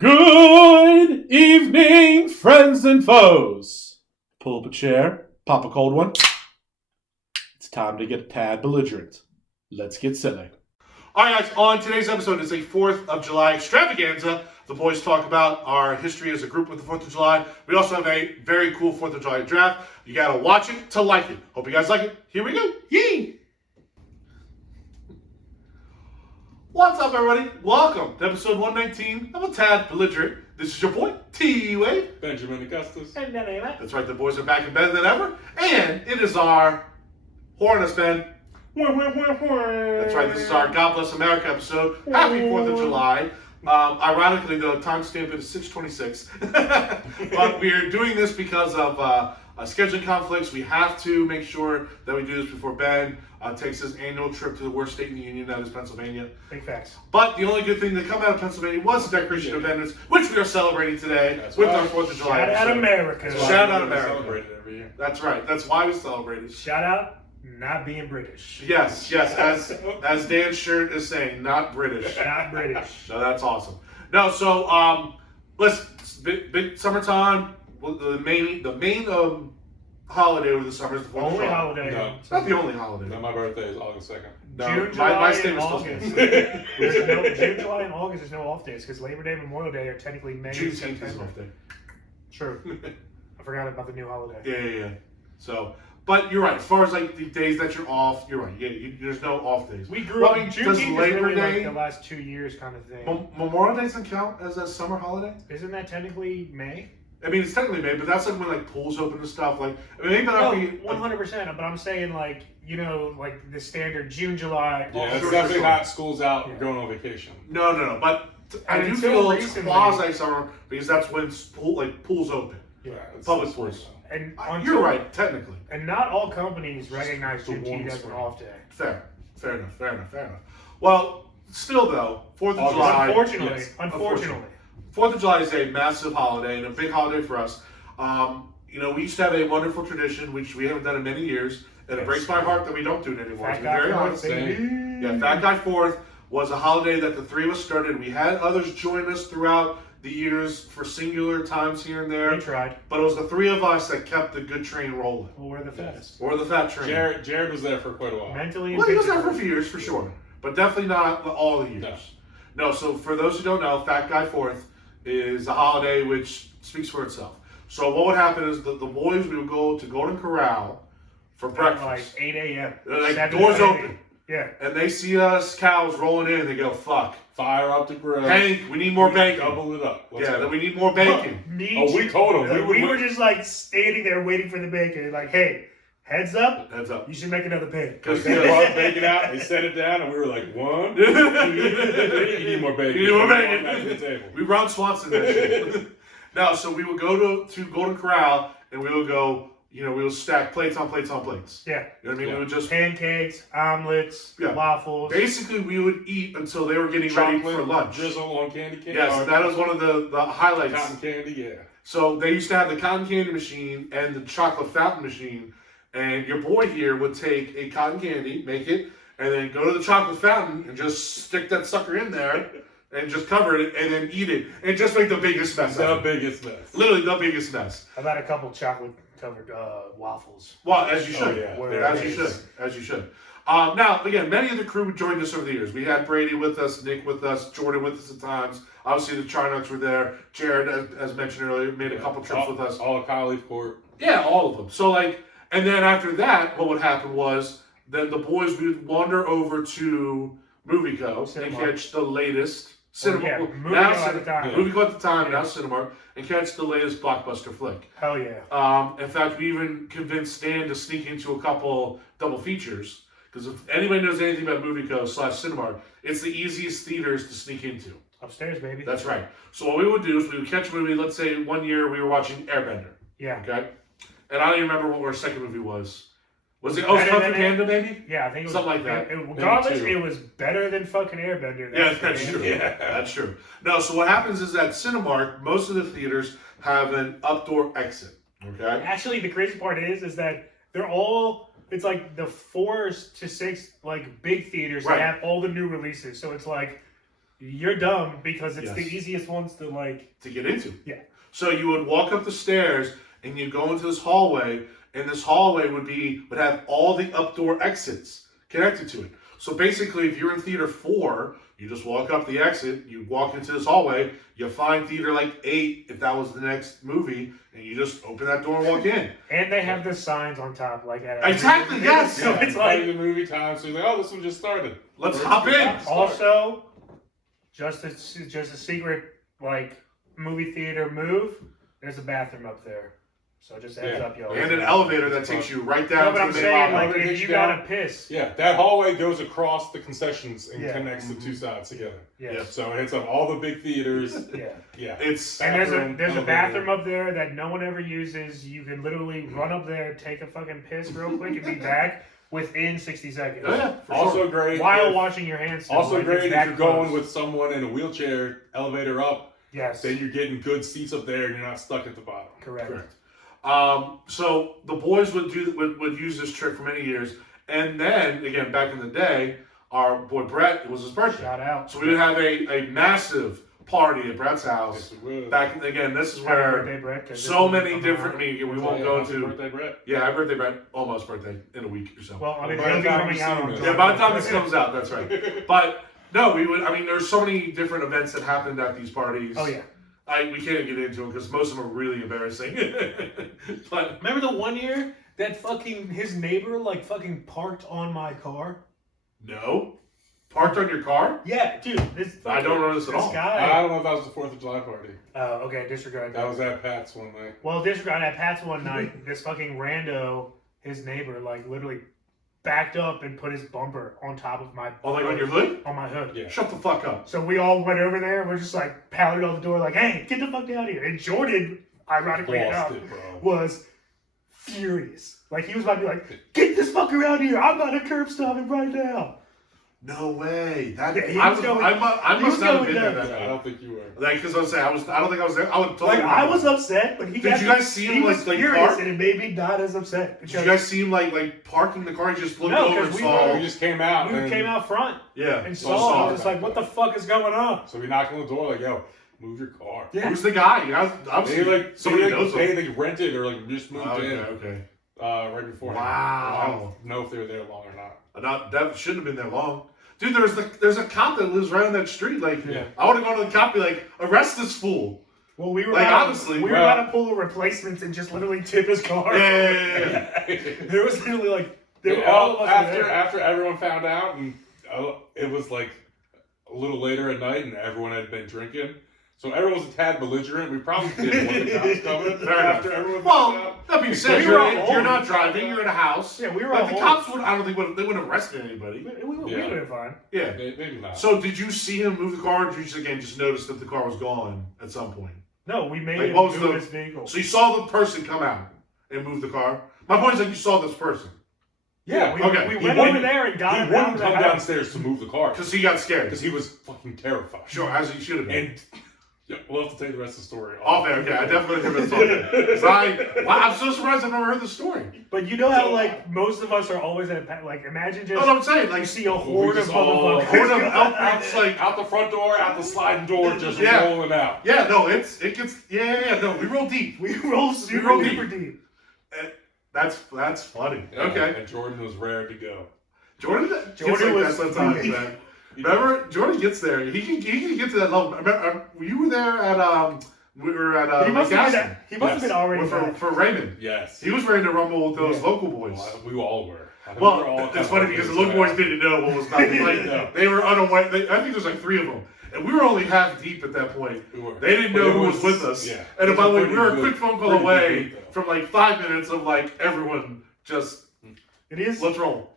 Good evening, friends and foes. Pull up a chair, pop a cold one. It's time to get a tad belligerent. Let's get silly. All right, guys, on today's episode is a 4th of July extravaganza. The boys talk about our history as a group with the 4th of July. We also have a very cool 4th of July draft. You got to watch it to like it. Hope you guys like it. Here we go. Yee! What's up, everybody? Welcome to episode 119 of A Tad Belligerent. This is your boy, T-Wave. Benjamin Augustus. And DannyMatt. That's right, the boys are back in better than ever. And it is our Hornets, Ben. That's right, this is our God Bless America episode. Happy 4th of July. Ironically, the timestamp is 6:26. But we're doing this because of scheduling conflicts. We have to make sure that we do this before Ben takes his annual trip to the worst state in the union, that is Pennsylvania. Big facts. But the only good thing that come out of Pennsylvania was the Declaration of Independence, which we are celebrating today with our 4th of July Shout out America. Shout out America. Celebrate it every year. That's right. That's why we celebrate it. Shout out not being British. Yes. As Dan's shirt is saying, not British. Not British. No, that's awesome. No, so listen, big summertime. Well, the main holiday over the summer is the 4th of Only July. holiday. No. It's not the only holiday. No, my birthday is August 2nd. No, June, my July, statement and still August. stands. June, July, and August there's no off days because Labor Day and Memorial Day are technically May and Juneteenth is September. off day. True. I forgot about the new holiday. Yeah. So, but you're right. As far as like the days that you're off, you're right. Yeah, there's no off days. We grew Well, up. I mean, does Juneteenth is Labor really Day- like the last 2 years kind of thing. Memorial Day doesn't count as a summer holiday. Isn't that technically May? I mean, it's technically May, but that's like when like pools open and stuff. Like, I mean, maybe that'll be 100%. But I'm saying like like the standard June, July. Yeah, August. it's sure, definitely sure. not school's out Yeah. going on vacation. No. But I And do until feel it's recently- quasi summer because that's when pools open. Yeah. It's Public this week, pools. though. And You're right, technically. And not all companies recognize It's the Juneteenth warm as an spring. off day. Fair enough. Well, still though, 4th of August. July. Unfortunately, yes. unfortunately. 4th of July is a massive holiday and a big holiday for us. We used to have a wonderful tradition, which we haven't done in many years, and it breaks my heart that we don't do it anymore. To Fat be Guy very Fourth, honest. baby. Yeah, Fat Guy 4th was a holiday that the three of us started. We had others join us throughout the years for singular times here and We there, tried. but it was the three of us that kept the good train rolling, Well, we're the fattest. or the fat train. Jared was there for quite a while. Mentally and Well, he was there for a physically. few years for sure, but definitely not all the years. No, so for those who don't know, Fat Guy 4th is a holiday which speaks for itself. So what would happen is the boys, we would go to Golden Corral for At breakfast. like 8 a.m. Like 7 doors to 8. open, Yeah. and they see us cows rolling in, and they go, "Fuck, Fire up the grill. Hank, we need more bacon." Double it up. Let's Yeah, go. then we need more bacon. We told him. We were just like standing there waiting for the bacon. Like, hey, heads up, Heads up. you should make another pig. Because They brought bacon out, they set it down, and we were like, 1, 2, 3. You need more bacon. You need more Back to the bacon. table. We Ron Swanson that shit. No, so we would go to Golden Corral, and we would go, we would stack plates on plates on plates. Yeah. You know what I mean? Yeah. We would just, Pancakes, omelets, Yeah. waffles. basically, we would eat until they were getting ready Chocolate for lunch. drizzle on candy cane. Yes, that was one of the highlights. Cotton candy, yeah. So they used to have the cotton candy machine and the chocolate fountain machine, and your boy here would take a cotton candy, make it, and then go to the chocolate fountain and just stick that sucker in there and just cover it and then eat it and just make the biggest mess. The out of it. biggest mess. Literally the biggest mess. I've had a couple chocolate covered waffles. Well, as you should. yeah. Where As it you is. should. As you should. Now, again, many of the crew joined us over the years. We had Brady with us, Nick with us, Jordan with us at times. Obviously, the Charnoks were there. Jared, as mentioned earlier, made a couple trips with us. All of Kyle Leaf Court. Yeah, all of them. So, and then after that, what would happen was then the boys would wander over to MovieCo and Cinemark. catch the latest cinema. yeah, now MovieCo at the time. MovieCo at the time, Yeah. now Cinemark, and catch the latest blockbuster flick. Hell yeah. In fact, we even convinced Stan to sneak into a couple double features. Because if anybody knows anything about MovieCo/Cinemark, it's the easiest theaters to sneak into. Upstairs, baby. That's right. So what we would do is we would catch a movie. Let's say one year we were watching Airbender. Yeah. Okay? And I don't even remember what our second movie was. Was it Better Kung Fu than Panda, maybe? Yeah, I think it was Something like that. Regardless, Maybe two. it was better than fucking Airbender. Yeah, that's for true. me. Yeah. That's true. No, so what happens is that Cinemark, most of the theaters have an updoor exit. Okay? Actually, the crazy part is that they're all. It's like the 4 to 6 like big theaters Right. that have all the new releases. So it's like you're dumb because it's Yes. the easiest ones to like. To get into. Yeah. So you would walk up the stairs and you go into this hallway, and this hallway would have all the updoor exits connected to it. So basically, if you're in theater 4, you just walk up the exit, you walk into this hallway, you find theater like 8 if that was the next movie, and you just open that door and walk in. And they have the signs on top, like at Exactly, yes. So Yeah, it's like the movie time, so you're like, oh, this one just started. Let's hop in. also just a secret like movie theater move. There's a bathroom up there, so just heads up, y'all. And an elevator that takes you right down No, but to I'm the saying main like lobby. if you gotta piss. Yeah, that hallway goes across the concessions and Yeah. connects the two sides together. Yeah. So it hits up all the big theaters. Yeah. Yeah. It's And there's a elevator. bathroom up there that no one ever uses. You can literally run up there, take a fucking piss real quick, and be back within 60 seconds. oh yeah, for Also sure. great. While if- washing your hands. Still, Also like, great it's if that you're going close. with someone in a wheelchair, elevator up, Yes. then you're getting good seats up there and you're not stuck at the bottom. Correct. Correct. So the boys would use this trick for many years, and then again back in the day, our boy Brett, it was his birthday, Shout out. so we would have a massive party at Brett's house. Yes, we would. Back again, this is Happy where birthday, Brett, 'cause so this many is different. I coming mean, again, we Oh, won't yeah, go happy to. birthday, Brett. Yeah, happy birthday, Brett. Almost birthday in a week or so. out. Well, I mean, By the it'll be time coming you out see on this. Yeah, by the time this comes out, that's right. But no, we would. I mean, there's so many different events that happened at these parties. Oh yeah. We can't get into them because most of them are really embarrassing. But Remember the one year that fucking his neighbor like fucking parked on my car? no, parked on your car? Yeah, dude. This I don't remember this at all. I guy. don't know if that was the 4th of July party. Oh, okay. Disregard That was at Pat's one night. Well, disregard at Pat's one night. This fucking rando, his neighbor, like literally backed up and put his bumper on top of my. Oh, like on your hood? On my hood. Yeah. Shut the fuck up. So we all went over there. We're just like pounded on the door, like, "Hey, get the fuck down here!" And Jordan, ironically enough, Lost it, bro. was furious. Like he was about to be like, "Get this fucker out here! I'm about to curb stop him right now." No way. That Yeah, he I, was was, going- I he must was not have going been there nuts. that I night. don't think you were. Like, because I was saying, I don't think I was there. I would totally. Like I was upset, but he. Did got you guys see him, He was like, furious, park? and it made me not as upset. Did you guys see him like parking the car? He just looked No, over 'cause and we saw. We just came out. We and, came out front Yeah. and so saw. saw I was like, "What the fuck is going on?" So we knocked on the door, like, yo, move your car. Yeah. Who's the guy? I was somebody knows him. They rented or like just moved Okay. in Okay. right before. Wow. I don't know if they were there long or not. That shouldn't have been there long. Dude, there's a cop that lives right on that street. Like, Yeah. I would have gone to the cop and be like, arrest this fool. Well, we were Like, about, honestly, we were well- about to pull a replacement and just literally tip his car. Yeah. There was literally like there were Yeah, all of us after there. after everyone found out, and it was like a little later at night, and everyone had been drinking, so everyone was a tad belligerent. We probably didn't want the cops coming Fair enough. after everyone found Well, out. that being said, We were all you're not home. driving. You're in a house. Yeah, we were But all the home. cops would. I don't think they wouldn't have arrested anybody. We would Yeah. have been fine. Yeah. Maybe not. So did you see him move the car, or did you just again just notice that the car was gone at some point? No, we made Like, him what was move the- his vehicle. So you saw the person come out and move the car. My point is like you saw this person Yeah, we, okay. we He went wouldn't- over there and he got him out wouldn't of the come house. downstairs to move the car because he got scared. because he was fucking terrified. Sure, as he should have been. And yeah, we'll have to tell you the rest of the story. Off air, okay. I definitely think that's on. Wow, I'm so surprised I've never heard the story. But you know how like most of us are always at like imagine just That's what I'm saying. you Like, see a horde of just all- motherfuckers. horde of outfits, like, out the front door, out the sliding door, just Yeah. rolling out. yeah, no, it gets, yeah, no, we roll deep. We roll super roll duper deep. deep. That's funny. Yeah, Okay, And Jordan was rare to go. Jordan gets Jordan like was that sometimes, funny. man. Remember, Jordan gets there. He can get to that level. Remember, you were there at we were at He must Gaston have been Yes. already for, back. for Raymond. Yes. He was ready to rumble with those Yeah. local boys. Well, we all were. I think we Well, were all it's kind funny of because the hoping local to boys didn't know what was about to like, No. they were unaware. I think there's like 3 of them. And we were only half deep at that point. We were. They didn't But know it who was with us. Yeah. And It by the was way, we were a pretty quick good- phone call pretty away good group, from like 5 minutes of like everyone just, It is let's roll.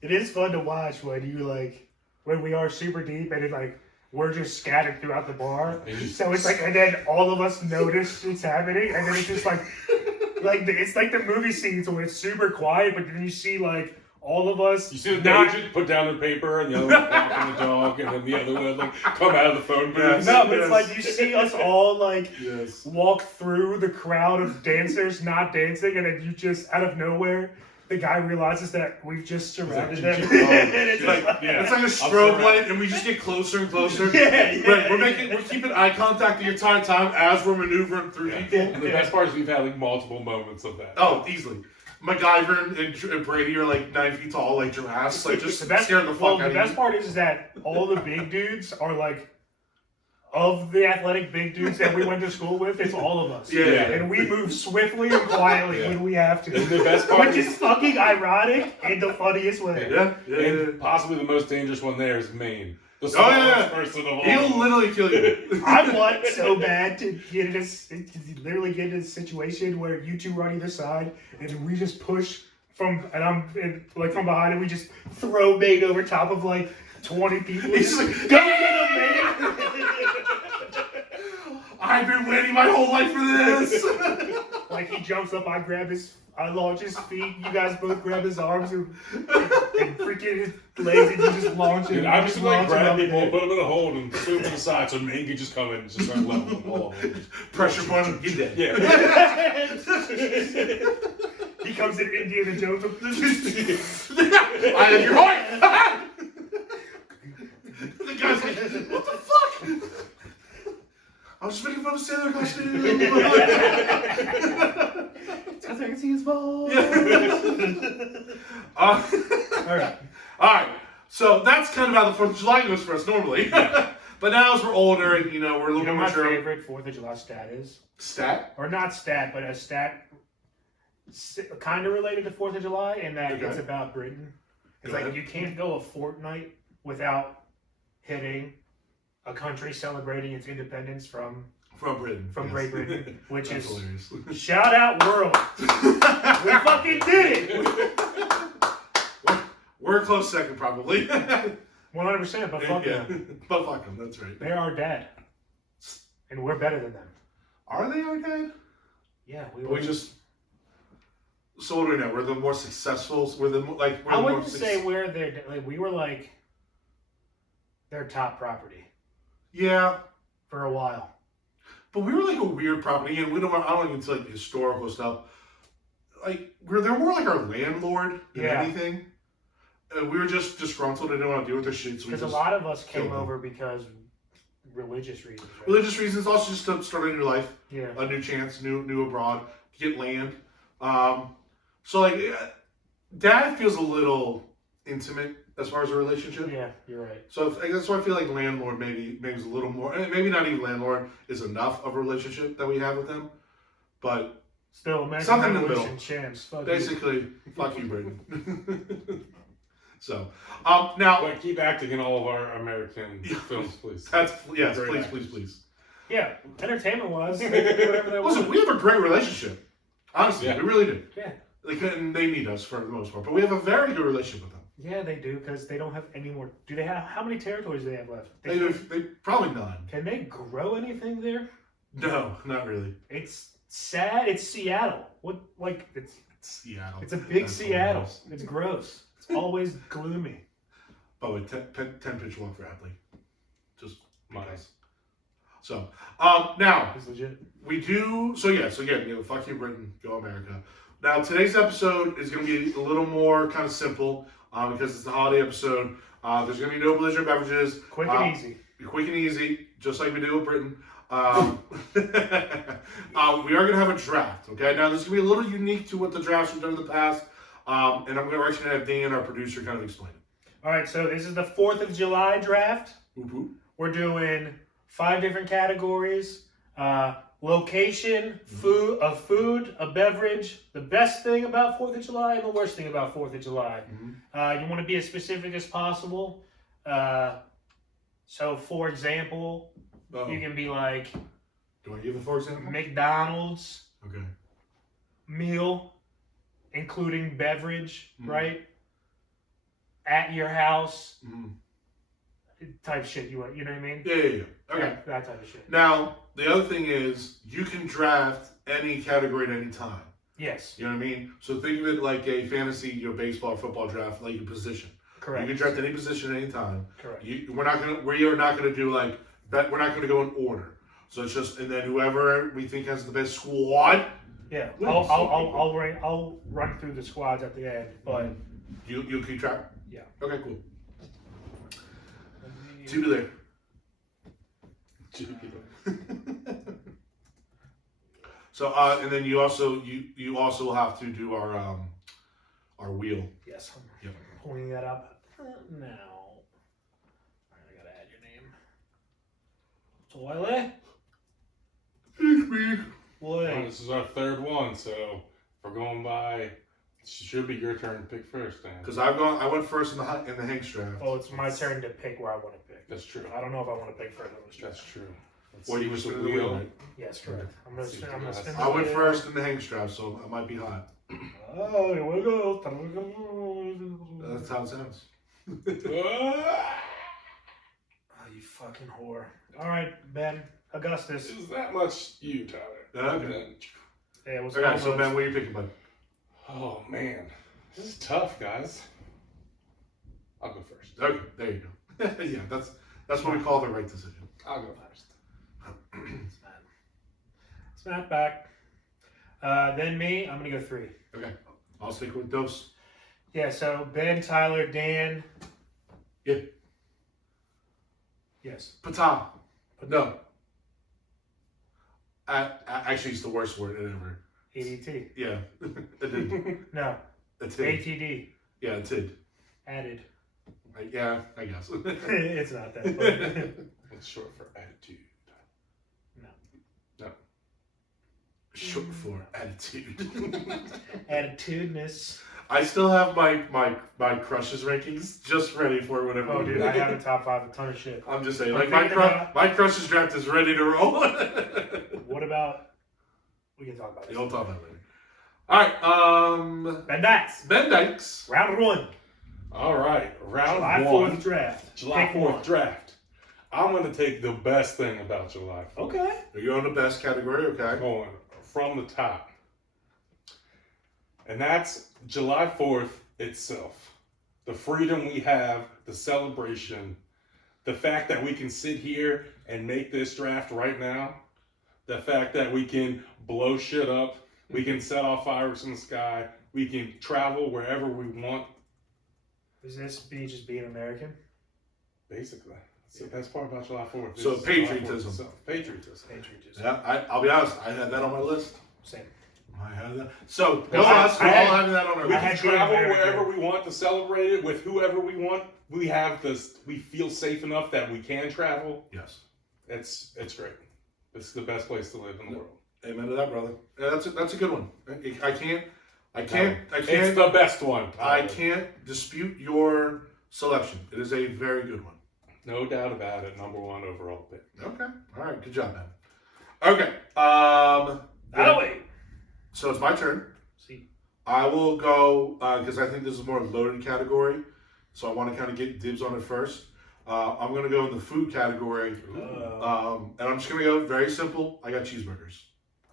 it is fun to watch when we are super deep and it like we're just scattered throughout the bar. So it's like and then all of us notice it's happening and then it's just like it's like the movie scenes where it's super quiet but then you see like all of us You see the not agent put down their paper and the other one walking the dog, and then the other one like come out of the phone booth. Yes. no, but it's like you see us all like Yes. walk through the crowd of dancers not dancing, and then you just out of nowhere the guy realizes that we've just surrounded like, them. oh, And it's Like, like, yeah. It's like a strobe light, and we just get closer and closer. Yeah. We're keeping eye contact the entire time as we're maneuvering through Yeah. people. And the best part is we've had like multiple moments of that. Oh, easily. MacGyver and Brady are like 9 feet tall, like giraffes, like just scaring the fuck out the of best you. part is that all the big dudes are like, of the athletic big dudes that we went to school with, it's all of us. Yeah. And we move swiftly and quietly Yeah. when we have to. And the best part Which is fucking ironic in the funniest way. Yeah. And possibly the most dangerous one there is Maine. The Oh, smallest yeah. person of all. He'll literally kill you. I want so bad to literally get in a situation where you two run either side and we just push from behind and we just throw Mate over top of like 20 people. He's like, Go get him, Mate! I've been waiting my whole life for this. Like he jumps up, I launch his feet, you guys both grab his arms and freaking his legs and you just launch him. Dude, I'm just like launch him grab up people, there. put them in a hold, and swing to the side so Maine can just come in and just start leveling them all over. Pressure point him, get dead. Yeah. He comes in Indiana Jones. I have your heart. The guy's like, what the fuck? I was just making fun of Sailor costume. I can see his balls. All Alright. right. So that's kind of how the 4th of July goes for us normally. But now as we're older and we're a little You know more my mature. favorite 4th of July stat is? Stat? Or not stat, but a stat kind of related to 4th of July, and that Okay. it's about Britain. It's Go like ahead. you can't go a fortnight without hitting a country celebrating its independence from From Britain. From yes. Great Britain, which That's is hilarious. shout out world. We fucking did it. We're a close second, probably. 100%, but fuck them. But fuck them, that's right. They're our dad, and we're better than them. Are they our dad? Yeah, We just. So what do we know? We're the more successful. We're the like. We're I the more wouldn't say we're their. Like, we were like their top property Yeah, for a while. but we were like a weird property, and we don't. I don't even like the historical stuff. Like they're more like our landlord than Yeah. anything. We were just disgruntled and didn't want to deal with their shit. So we Because a just lot of us came killed them. over because religious reasons. Right? religious reasons, also just to start a new life, Yeah. a new chance, new abroad, get land. So like, Dad feels a little intimate as far as a relationship. Yeah, you're right. So that's why I feel like landlord maybe is a little more. Maybe not even landlord is enough of a relationship that we have with him, but Still, American Something in the Revolution middle. champs. Fuck you. basically, fuck you, Britain. So now But keep acting in all of our American films, please. that's yes, Great please, actors. please. Yeah, entertainment wise, they can do whatever they Listen, want. we have a great relationship. Honestly, Yeah. we really do. Yeah. And they need us for the most part, but we have a very good relationship with them. Yeah, they do because they don't have any more. Do they have how many territories do they have left? They probably none. Can they grow anything there? No, not really. It's sad. It's Seattle. What like it's Seattle. it's a big That's Seattle. hilarious. It's gross. It's always gloomy. By the way, 10 pitch walk for Hadley. Just Nice. so. Now It's legit. we do. So again, fuck you, Britain, go America. Now today's episode is going to be a little more kind of simple because it's the holiday episode. There's going to be no belligerent beverages. Quick and easy. Quick and easy, just like we do with Britain. We are going to have a draft, okay? Now, this is going to be a little unique to what the drafts we've done in the past, and we're actually going to have Dan, our producer, kind of explain it. All right, so this is the 4th of July draft. Whoop-whoop. We're doing 5 different categories. Location, food, a beverage, the best thing about 4th of July, and the worst thing about 4th of July. Mhm. You want to be as specific as possible. So, for example, Oh, you can be like do I give it for example? McDonald's Okay. meal, including beverage, Mhm. right? At your house, Mhm. type shit. You know what I mean? Yeah. Okay. Yeah, that type of shit. Now, the other thing is, you can draft any category at any time. Yes, You know what I mean? So think of it like a fantasy, baseball, football draft, like a position. correct. You can draft any position at any time. Correct. We are not gonna do we're not gonna go in order. So it's just, and then whoever we think has the best squad, Yeah, Wait, I'll run through the squads at the end, but You'll keep track? Yeah. Okay, cool. Two there. So and then you also have to do our wheel. yes, I'm Yep. pulling that up now. I gotta add your name. Toilet. It's me. Well, Boy. this is our third one, so if we're going by, it should be your turn to pick first, Dan. Because I went first in the Hank's draft. Oh, it's my turn to pick where I want to pick. That's true. I don't know if I want to pick first on this draft. That's true. Let's What see you what's spin the the wheel? wheel. Yes, correct. I'm gonna See, spin I went the wheel. first in the Hank's draft, so I might be hot. Oh, here we go. That's how it sounds. Ah! Oh, you fucking whore. All right, Ben. Augustus. Is that much you, Tyler? Okay. Yeah, it was Okay, so almost- Ben, what are you picking, bud? Oh man, this is tough, guys. I'll go first. Okay, there you go. Yeah, that's what we call the right decision. I'll go first. It's Matt back. Then me. I'm gonna go 3. Okay, I'll stick with those. Yeah. So Ben, Tyler, Dan. Yeah. Yes. Pata. No. Actually, it's the worst word ever. ADT. Yeah. It did. No. It did. ATD. Yeah, it did. Added. Yeah, I guess. It's not that. But It's short for attitude. Short for attitude. attitudinous. I still have my crushes rankings just ready for whatever. Oh, we dude, do. I have a top 5, a ton of shit. I'm just saying, I'm like my thinking about- my crushes draft is ready to roll. What about? We can talk about this. You'll talk about it later. All right, Ben Dykes. Ben Dykes. Round 1. All right, round July 1. 4th draft. July Pick 4th one. draft. I'm going to take the best thing about July 4th. Okay. Are you on the best category? I'm Okay. going from the top. And that's July 4th itself. The freedom we have, the celebration, the fact that we can sit here and make this draft right now, the fact that we can blow shit up, we can set off fireworks in the sky, we can travel wherever we want. Is this me just being American? Basically. That's the best part about July 4th. So is July 4th patriotism. itself. Patriotism. Patriotism. Yeah, I'll be honest. I had that on my list. Same. I had that. So go Well, us. We're I all had- having that on our We I list. can had being travel American. wherever we want to celebrate it with whoever we want. We have this. We feel safe enough that we can travel. Yes. It's great. It's the best place to live in the world. Amen to that, brother. Yeah, that's a good one. I can't. It's the best one. I Tyler. can't dispute your selection. It is a very good one. No doubt about it. Number 1 overall pick. Okay. All right. Good job, man. Okay. Wait. So it's my turn. See. I will go because I think this is more a loaded category, so I want to kind of get dibs on it first. I'm going to go in the food category, and I'm just going to go very simple. I got cheeseburgers.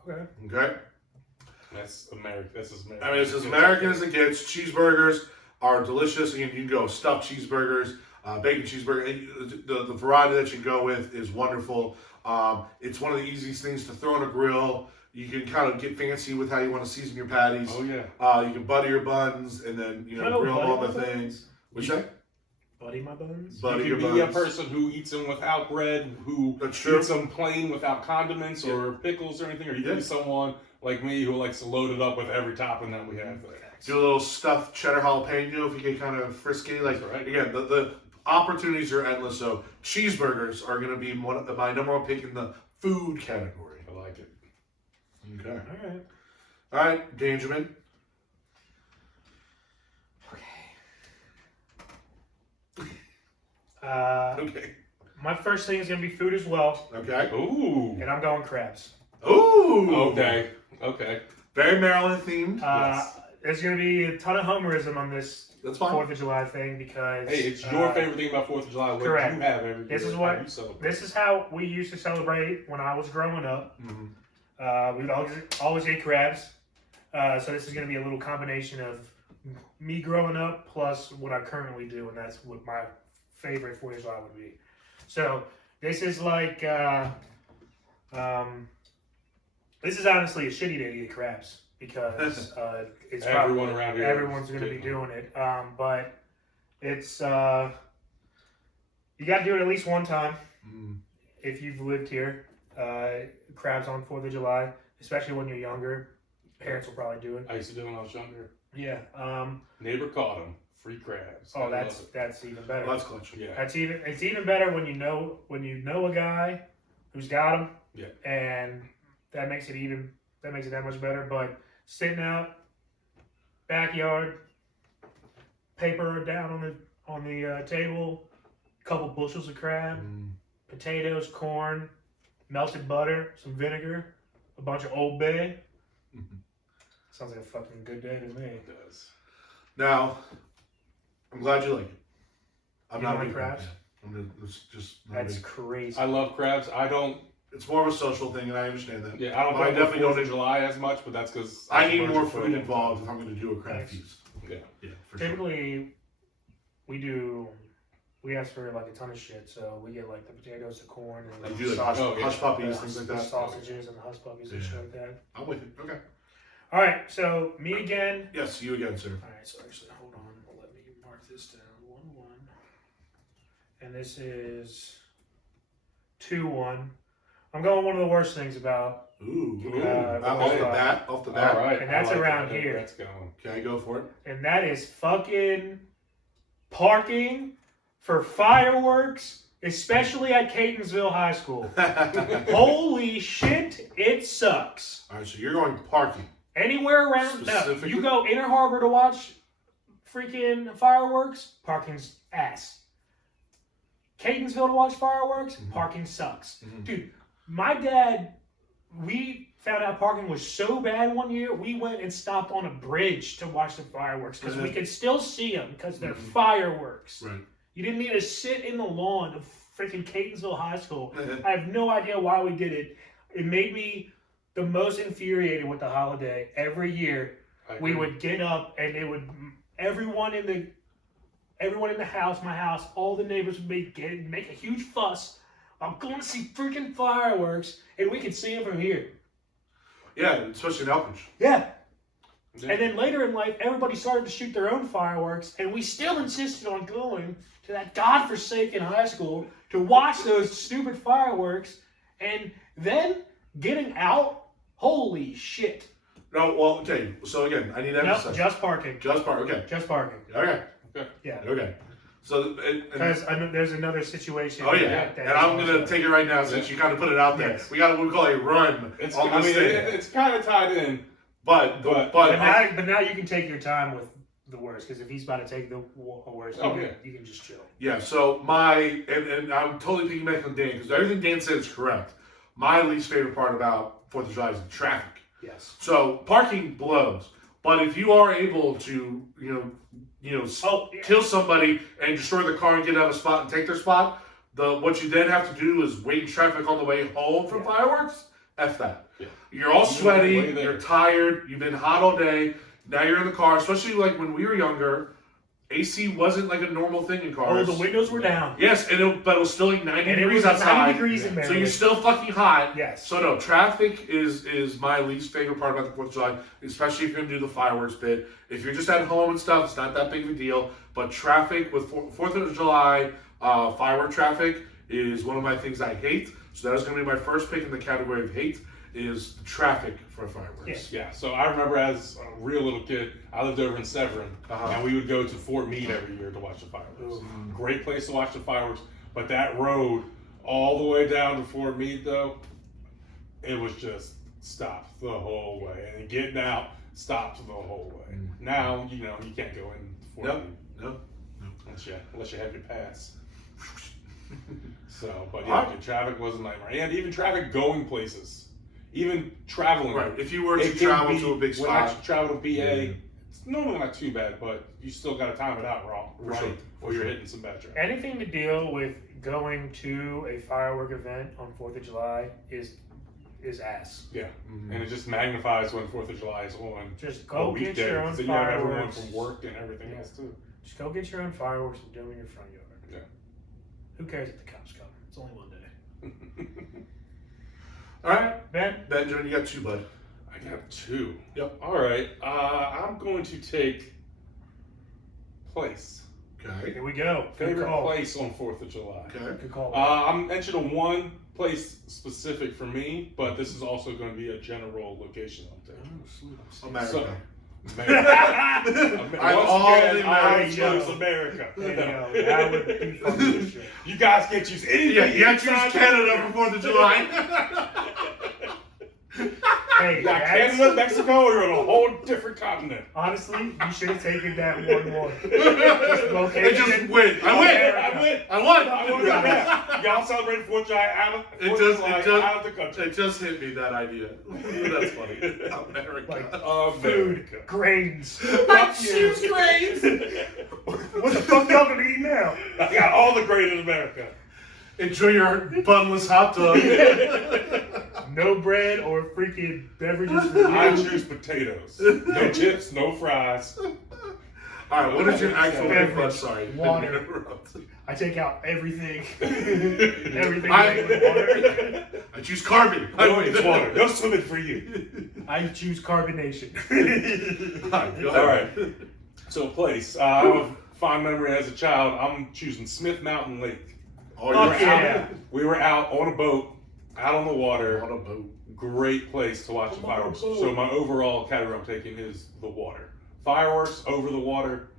Okay. Okay. That's American. This is American. I mean, it's as American as it gets. Cheeseburgers are delicious. Again, you can go stuffed cheeseburgers, bacon cheeseburger. And the variety that you go with is wonderful. It's one of the easiest things to throw on a grill. You can kind of get fancy with how you want to season your patties. Oh yeah. You can butter your buns and then Can I grill them buddy on my the things. What'd you say? Buddy my bones. Butter You your can be a buns. person who eats them without bread, who That's true. eats them plain without condiments or pickles or anything, or you can Yeah. be someone like me who likes to load it up with every topping that we have there. Do a little stuffed cheddar jalapeno if you get kind of frisky. Like That's right. again, the opportunities are endless. So cheeseburgers are going to be my number 1 pick in the food category. I like it. Okay. All right. All right, Benjamin. Okay. My first thing is gonna be food as well, Okay. Ooh. and I'm going crabs. Ooh. Okay. Okay. Very Maryland themed. Yes. There's gonna be a ton of homerism on this That's fine. 4th of July thing because Hey, it's your favorite thing about 4th of July. What correct. do you have every This year? is what- How you celebrate? This is how we used to celebrate when I was growing up. Mhm. We would always eat crabs. So this is going to be a little combination of me growing up plus what I currently do, and that's what my favorite 4th of July would be. So this is like the This is honestly a shitty day to get crabs because it's Everyone probably, around here everyone's going to be doing it. But it's you got to do it at least one time if you've lived here. Crabs on 4th of July, especially when you're younger. Parents will probably do it. I used to do it when I was younger. Yeah. Neighbor caught them. Free crabs. Oh, that's even better. Well, that's clutch. Yeah. It's even better when you know a guy who's got them. Yeah. And that makes it that much better. But sitting out, backyard, paper down on the table, a couple bushels of crab, potatoes, corn, melted butter, some vinegar, a bunch of Old Bay. Sounds like a fucking good day to me. It does. Now, I'm glad you like it. I'm You not don't a like big fan. crabs? It's just not That's big. crazy. I love crabs. I don't. It's more of a social thing, and I understand that. Yeah, I don't. But I definitely go don't. to July as much, but that's because I need more food involved if I'm going to do a crab Nice. feast. Yeah. Yeah, for sure. Typically, we ask for like a ton of shit, so we get like the potatoes, the corn, and You do like hush puppies, things like the that. sausages and the hush puppies and shit like that. I'm with you. Okay. All right, so me again. Yes, you again, sir. All right, so actually, hold on. Let me mark this down. 1-1, and this is 2-1. I'm going one of the worst things about, Ooh. Off the bat. All right. And that's I like around that. here. That's going. Okay, go for it. and that is fucking parking for fireworks, especially at Catonsville High School. Holy shit, it sucks. All right, so you're going parking. Anywhere around, no, Specifically? you go Inner Harbor to watch freaking fireworks, parking's ass. Catonsville to watch fireworks, parking sucks. Dude, my dad, we found out parking was so bad one year, we went and stopped on a bridge to watch the fireworks because we could still see them because they're fireworks. Right. You didn't need to sit in the lawn of freaking Catonsville High School. I have no idea why we did it. It made me the most infuriated with the holiday. Every year, we would get up and it would everyone in the house, my house, all the neighbors would make a huge fuss. I'm going to see freaking fireworks, and we could see them from here. Yeah, especially in Elkridge. Yeah. And then later in life, everybody started to shoot their own fireworks, and we still insisted on going to that godforsaken high school to watch those stupid fireworks, and then getting out. Holy shit. No, well, okay. So again, I need to emphasize. Nope, just parking. Just park. Okay. Just parking. Okay. Yeah. Okay. So, Because there's another situation. oh yeah, and I'm gonna take it right now since you kind of put it out there. Yes. We got what we call a run It's, on I this mean, thing. it's kind of tied in. But now you can take your time with the worst, because if he's about to take the worst, you can just chill. yeah. So and I'm totally piggybacking on Dan because everything Dan said is correct. My least favorite part about 4th of July is the traffic. Yes. So parking blows, but if you are able to, kill somebody and destroy the car and get out of a spot and take their spot, what you then have to do is wait in traffic on the way home from fireworks. F that. Yeah. You're all sweaty. Way there. You're tired. You've been hot all day. Now you're in the car, especially like when we were younger. AC wasn't like a normal thing in cars. Oh, the windows were down. Yes, but it was still like 90 And it degrees was like outside. 90 degrees in So Maryland. you're still fucking hot. Yes. So no, traffic is my least favorite part about the 4th of July, especially if you're gonna do the fireworks bit. If you're just at home and stuff, it's not that big of a deal. But traffic with 4th of July firework traffic is one of my things I hate. So that is gonna be my first pick in the category of hate. Is traffic for fireworks. Yeah, so I remember as a real little kid, I lived over in Severn, and we would go to Fort Meade every year to watch the fireworks. Great place to watch the fireworks, but that road all the way down to Fort Meade, though, it was just stopped the whole way. And getting out, stopped the whole way. Now, you can't go in Fort Meade. No. Unless you have your pass. So, but yeah, the traffic was a nightmare. And even traffic going places. Even traveling. Right. If you were to travel to a big when I spot. travel to PA, it's normally not too bad, but you still got to time it out right, sure. or you're hitting some bad traffic. Anything to deal with going to a firework event on 4th of July is ass. Yeah, and it just magnifies when 4th of July is on. Just go get weekday, your own so you have everyone fireworks. from work and everything else too. Just go get your own fireworks and do them in your front yard. Yeah. Who cares if the cops come? It's only one day. All right. Ben? Benjamin, you got 2, bud. I got 2. Yep. All right. I'm going to take place. Okay. Here we go. Good Favorite call. place on 4th of July. Okay. Good call. I'm mentioning one place specific for me, but this is also going to be a general location I'm taking. America. So, America. I'm Once all again, in I America. chose America. There you go. That would be fucking as shit. You guys can't choose anything. Yeah, you got to inside choose Canada for 4th of July. Hey, You got that's- Canada, Mexico, or you're on a whole different continent. honestly, you should have taken that 1-1. Just location. It just win. I win. I won. I won that round. Y'all celebrated 4th of July out of the country. It just hit me, that idea. That's funny. America. Like, food, grains. I Fuck you. choose grains. What the fuck y'all gonna eat now? I got all the grain in America. Enjoy your bunless hot dog. No bread or freaking beverages for I you. choose potatoes. No chips, no fries. All right, what is your actual Beverage. I'm sorry. Water. I take out everything. Everything I- with water. I choose carbon. No, it's water. No swimming for you. I choose carbonation. All right. So, place. I have a fond memory as a child. I'm choosing Smith Mountain Lake. Oh, Fuck you're yeah. We were out on a boat, out on the water. on a boat. Great place to watch the I'm on a fireworks. boat. So my overall category I'm taking is the water. Fireworks over the water,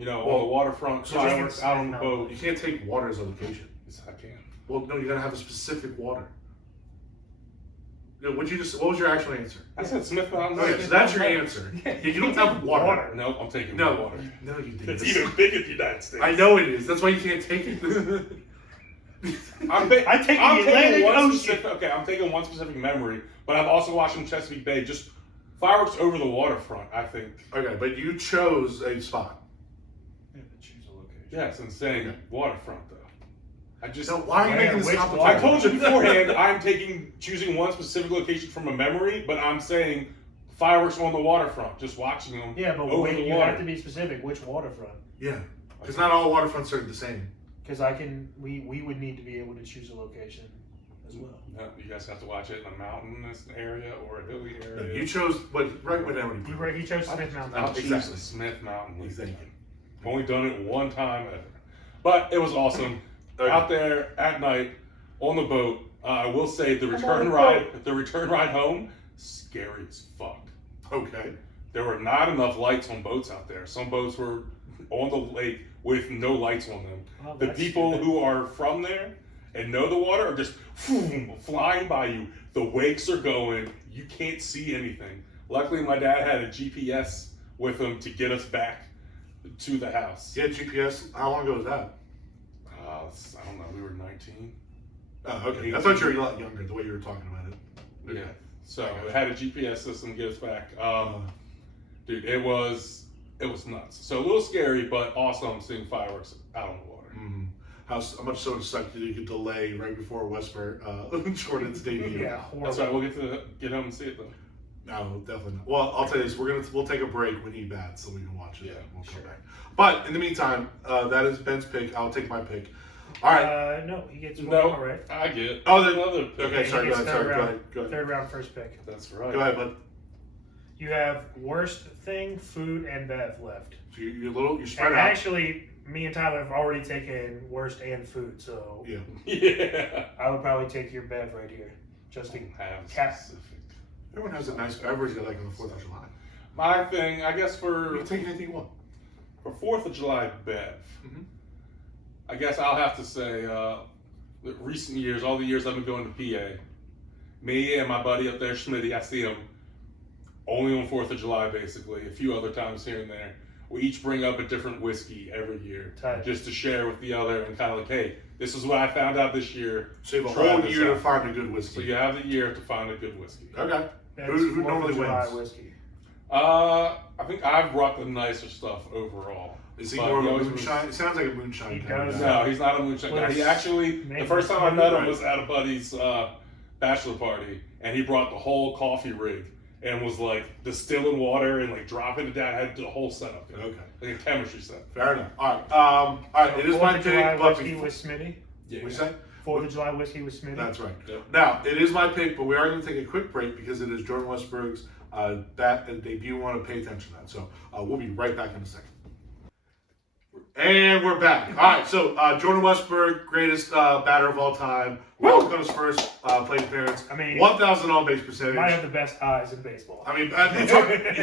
on the waterfront. so Fireworks just- out on the no. boat. You can't take water as a location. Yes, I can. Well, no, you gotta have a specific water. No, what was your actual answer? I said Smith Mountain Okay, Lake. so that's your answer. You don't have water. Nope, I'm taking No, the water. no, you didn't. It's even big in the United States. I know it is. That's why you can't take it. I'm taking the Atlantic one Ocean. specific. Okay, I'm taking one specific memory, but I've also watched in Chesapeake Bay just fireworks over the waterfront. I think. Okay, but you chose a spot. Choose a location. Yeah, it's insane. Okay. Waterfront though. I just. So why are you Where? making this Which complicated? I told you beforehand. I'm choosing one specific location from a memory, but I'm saying fireworks on the waterfront. Just watching them. Yeah, but over wait, the you water. have to be specific. Which waterfront? Yeah, because not all waterfronts are the same. Because we would need to be able to choose a location as well. No, you guys have to watch it in a mountainous area or a hilly area. You chose right when He chose Smith Mountain. I'm Exactly. choosing Smith Mountain. Exactly. I've only done it one time ever, but it was awesome. Okay. Out there at night on the boat. I will say the on return the ride home, scary as fuck. Okay. There were not enough lights on boats out there. Some boats were on the lake with no lights on them. Oh, The that's people stupid. who are from there and know the water are just flying by you. The wakes are going. You can't see anything. Luckily, my dad had a GPS with him to get us back to the house. You had GPS. How long ago was that? I don't know. We were 19. Oh, okay. I thought you were a lot younger. The way you were talking about it. Yeah. So it had a GPS system to get us back. Dude, it was nuts. So a little scary, but awesome seeing fireworks out on the water. Mm-hmm. How much so sucked that you could delay right before Westboro Jordan's debut? Yeah, horrible. That's right. We'll get home and see it though. No, definitely not. Well, I'll tell you this: we'll take a break when he bats so we can watch it. Yeah, and we'll sure. come back. But in the meantime, that is Ben's pick. I'll take my pick. All right. No, he gets one No, more, right? I get Oh, then- another pick. Okay, sorry. He Go gets ahead. third Sorry. Go round. ahead. Go ahead. Third round, first pick. That's right. Go ahead, bud. You have worst thing, food, and bev left. So you're spread And out. actually, me and Tyler have already taken worst and food, so Yeah. Yeah. I would probably take your bev right here. Just to Have cap. specific. Everyone has a nice beverage they like on the 4th of July. My thing, I guess You for can take anything you want. 4th of July bev, Mhm. I guess I'll have to say, the recent years, all the years I've been going to PA, me and my buddy up there, Schmitty, I see him only on 4th of July, basically, a few other times here and there. We each bring up a different whiskey every year, Tight. just to share with the other and kind of like, hey, this is what I found out this year. So you have a Try whole this year to out. find a good So whiskey. you have the year to find a good whiskey. Okay. That's Who 4th normally of July wins? whiskey. I think I've brought the nicer stuff overall. Is he But more of he a always moonshine? It sounds like a moonshine He kind of does. guy. No, he's not a moonshine guy. He Well, actually, maybe- the first time I met him Right. was at a buddy's bachelor party, and he brought the whole coffee rig and was like distilling water and like dropping it down. Had the whole setup, there. Okay. Like a chemistry set. Fair enough. All right. All right. It is 4th my of July pick. But whiskey before, with Smitty. Yeah. what you say? 4th of July whiskey with Smitty. That's right. Yep. Now, it is my pick, but we are going to take a quick break because it is Jordan Westberg's debut. Want to pay attention to that. So we'll be right back in a second. And we're back. All right, so Jordan Westberg, greatest batter of all time. Walked on his first plate appearance. I mean, 1,000 on base percentage. Might have the best eyes in baseball. I mean,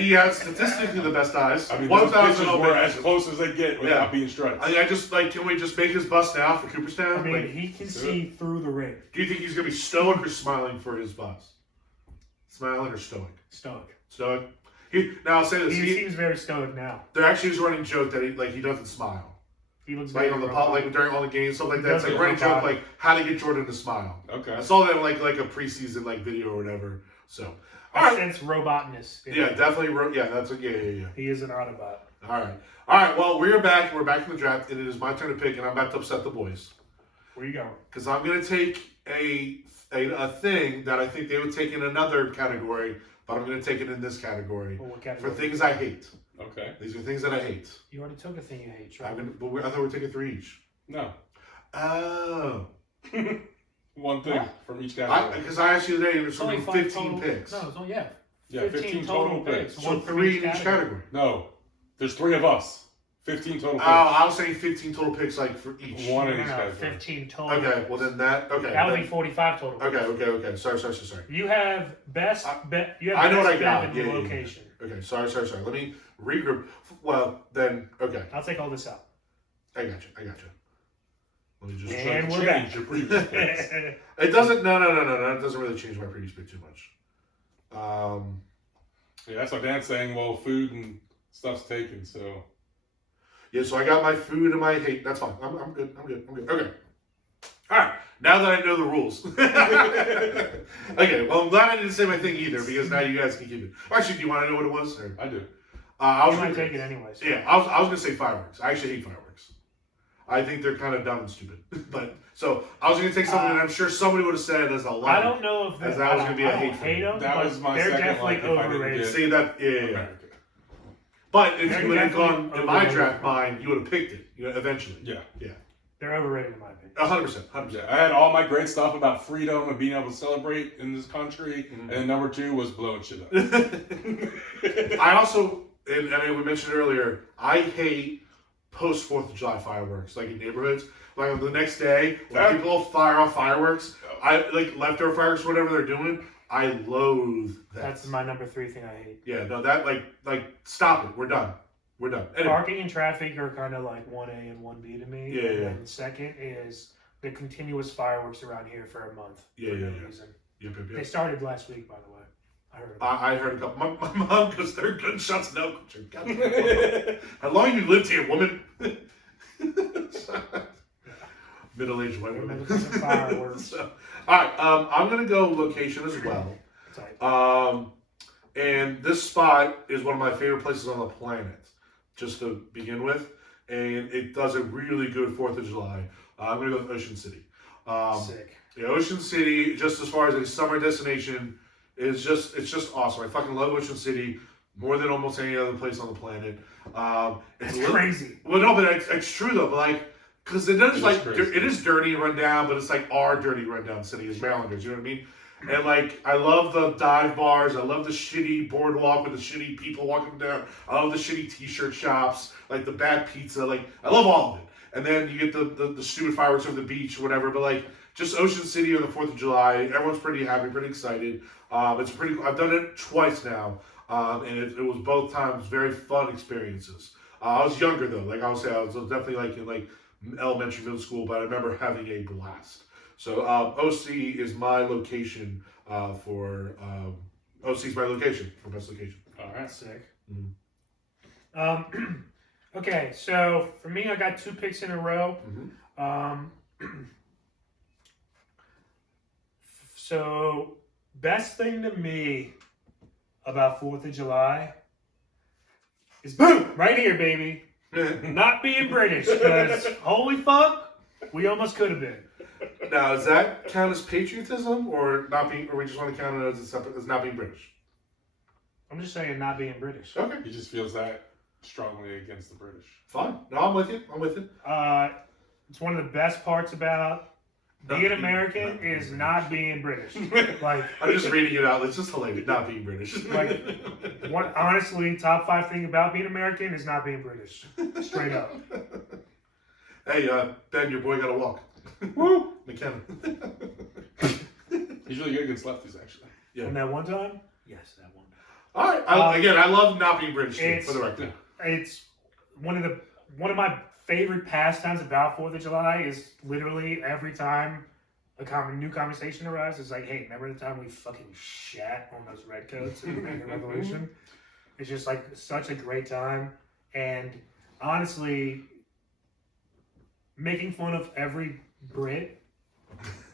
he has statistically the best eyes. I mean, those 1,000 pitches on were base. as close as they get without being stretched. I just can we just make his bust now for Cooperstown? I mean, Like, he can see through the ring. do you think he's gonna be stoic or smiling for his bust? Smiling or stoic? Stoic. Stoic. Now I'll say this. He seems very stoic now. There actually is a running joke that he doesn't smile. He looks Like very on the robotic. like during all the games, stuff like that. It's does like a look running joke, robotic. like how to get Jordan to smile. Okay. I saw that in like a preseason video or whatever. So, all I right. sense robotness. in Yeah, him. definitely. That's yeah. He is an Autobot. All right. Well, we're back. We're back in the draft, and it is my turn to pick, and I'm about to upset the boys Where you going? because I'm gonna take a thing that I think they would take in another category, but I'm gonna take it in this category Well, what for category? things I hate. Okay. These are things that I hate. You already took a thing you hate, I right? thought we're taking 3 each. No. Oh. One thing What? from each category. Because I asked you today, there's It's only only 5 15 total picks. No, it's only, yeah. Yeah, 15 total picks. So One for 3 in each category. No. There's 3 of us. 15 total picks. Oh, I was saying 15 total picks, like for each. One in No, each no, category. 15 total. Okay, well then that. Okay. That would then- be 45 total. Okay. Sorry. You have best. You have I know best what I got. Bev in Yeah, the yeah. location. Okay, sorry. Let me regroup. Well, then, okay. I'll take all this out. I got you. Let me just. And we're Change back. your previous picks. It doesn't. No. It doesn't really change my previous pick too much. Yeah, that's what Dan's saying. Well, food and stuff's taken, so. Yeah, so I got my food and my hate. That's fine. I'm good. Okay. All right. Now that I know the rules. Okay. Well, I'm glad I didn't say my thing either because now you guys can keep it. Actually, do you want to know what it was? Or? I do. I You was might gonna, take it anyways. Yeah, I was gonna say fireworks. I actually hate fireworks. I think they're kind of dumb and stupid. But so I was gonna take something that I'm sure somebody would have said as a lie. I don't know if As that was gonna be a hate for me. hate them. That but was my they're second definitely like if I didn't overrated. get- See that? Yeah. Okay. But if They're you would have definitely gone in my overrated. draft mind, you would have picked it. Eventually. Yeah. They're overrated in my opinion. 100%. Yeah, I had all my great stuff about freedom and being able to celebrate in this country, and then number 2 was blowing shit up. I also, and I mean, we mentioned earlier, I hate post 4th of July fireworks, like in neighborhoods. Like on the next day, when people fire off fireworks, I like leftover fireworks, whatever they're doing. I loathe that. That's my number 3 thing I hate. Yeah, no, that like stop it. We're done. Anyway. Parking and traffic are kind of like 1A and 1B to me. Yeah, and yeah. then second is the continuous fireworks around here for a month. Yeah, for no yeah. reason. Yep. They started last week, by the way. I heard. I heard a couple. My mom goes, they're gunshots now. How long you lived here, woman? Middle-aged white woman. Fireworks. So, all right, I'm gonna go location as well. Sorry. And this spot is one of my favorite places on the planet, just to begin with, and it does a really good 4th of July. I'm gonna go with Ocean City. Sick. Yeah, Ocean City, just as far as a summer destination, it's just awesome. I fucking love Ocean City more than almost any other place on the planet. That's crazy. Well, no, but it's true though. But like, because it does crazy. it is dirty and run down, but it's like our dirty rundown city as Marylanders. You know what I mean? And like, I love the dive bars. I love the shitty boardwalk with the shitty people walking down. I love the shitty T-shirt shops, like the bad pizza. Like, I love all of it. And then you get the stupid fireworks over the beach or whatever. But like, just Ocean City on the 4th of July, everyone's pretty happy, pretty excited. It's pretty. I've done it twice now, and it was both times very fun experiences. I was younger though. Like I was definitely like in like elementary, middle school, but I remember having a blast. So OC is my location for OC is my location for best location. All right. Sick. Mm-hmm. Okay, so for me, I got 2 picks in a row. Mm-hmm. So, best thing to me about 4th of July is boom, right here, baby. Not being British, because holy fuck, we almost could have been. Now, does that count as patriotism, or not being, or we just want to count it as not being British? I'm just saying, not being British. Okay, He just feels that strongly against the British. fine. No, I'm with you. It's one of the best parts about Being American is not being British. Like, I'm just reading it out. It's just hilarious. Not being British. Like, honestly, top 5 thing about being American is not being British. Straight up. Hey, Ben, your boy got to walk. Woo! McKenna. He's really good against lefties, actually. Yeah. And that one time? Yes, that one time. All right. Again, I love not being British, for the record. It's one of my favorite pastimes about 4th of July is literally every time a new conversation arises, it's like, hey, remember the time we fucking shat on those redcoats in the American Revolution? It's just like such a great time. And honestly, making fun of every Brit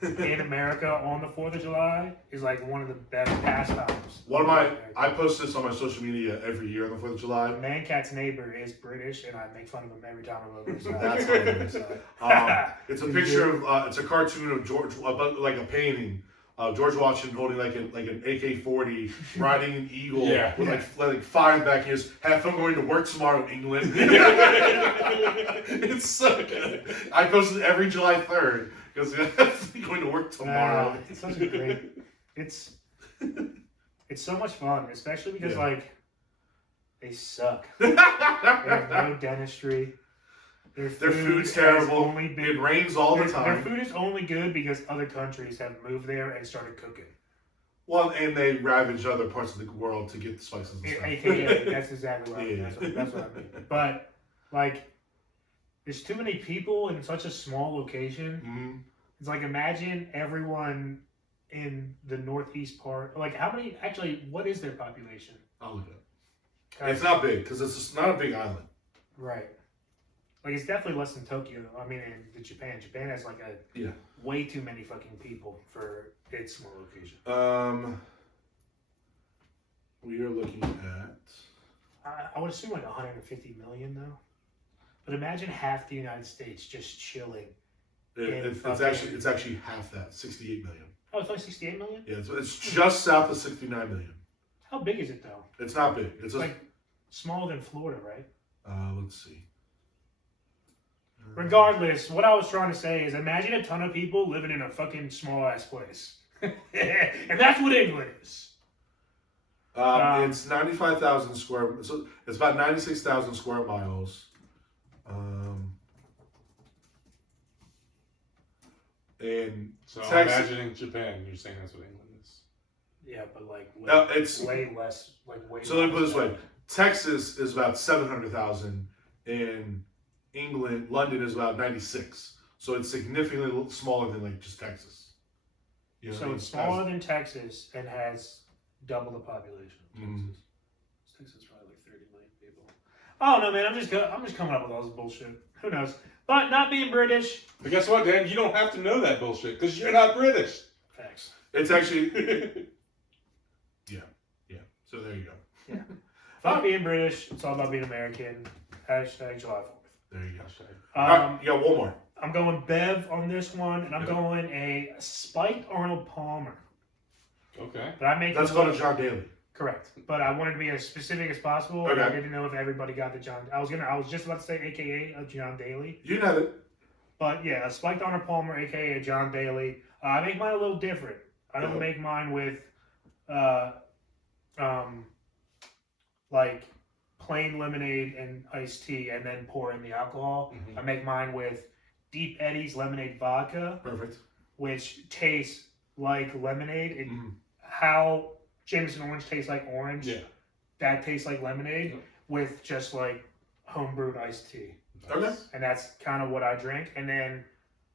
in America on the 4th of July is like one of the best pastimes. I post this on my social media every year on the 4th of July. Mancat's neighbor is British, and I make fun of him every time I look at him. That's hilarious. It's a picture of, it's a cartoon of George, like a painting of George Washington holding like an AK-40, riding an eagle with like fire back. He goes, "Have fun going to work tomorrow, England." It's so good. I post it every July 3rd because I'm going to work tomorrow. It's such a great. It's so much fun, especially because like they suck. They have no dentistry. Their food's terrible. It rains all the time. Their food is only good because other countries have moved there and started cooking. Well, and they ravaged other parts of the world to get the spices and stuff. AKA, that's exactly what I mean. That's what I mean. But, like, there's too many people in such a small location. Mm-hmm. It's like, imagine everyone in the northeast part. Like, what is their population? I'll look it up. It's not big, because it's not a big island. Right. Like, it's definitely less than Tokyo. I mean, in Japan. Japan has, like, way too many fucking people for its small location. We are looking at... I would assume, like, 150 million, though. But imagine half the United States just chilling. It's actually half that, 68 million. Oh, it's only 68 million? Yeah, it's just south of 69 million. How big is it, though? It's not big. It's like smaller than Florida, right? Let's see. Regardless, what I was trying to say is imagine a ton of people living in a fucking small-ass place. And that's what England is. It's 95,000 square... So it's about 96,000 square miles. And so Texas, I'm imagining Japan. You're saying that's what England is. Yeah, but like it's way less. Like way. So let me put it this way: Texas is about 700,000, and London is about 96. So it's significantly smaller than like just Texas. You know so it's smaller than Texas and has double the population of Texas. Texas is probably like 30 million people. Oh no, man! I'm just coming up with all this bullshit. Who knows? But not being British. But guess what, Dan? You don't have to know that bullshit because you're not British. Facts. It's actually, yeah. So there you go. Yeah. Fuck being British. It's all about being American. Hashtag July 4th. There you go. All right, you got one more. I'm going Bev on this one, and I'm going a spiked Arnold Palmer. Okay. But I make Let's go to John Daly. Correct, but I wanted to be as specific as possible. Okay. And I didn't know if everybody got the John. I was just about to say AKA a John Daly. You know it. But yeah, a spiked Arnold Palmer, AKA a John Daly. I make mine a little different. I don't make mine with, like plain lemonade and iced tea, and then pour in the alcohol. Mm-hmm. I make mine with Deep Eddy's lemonade vodka. Perfect. Which tastes like lemonade. How Jameson orange tastes like orange. Yeah. That tastes like lemonade with just like homebrewed iced tea. Okay. And that's kind of what I drink. And then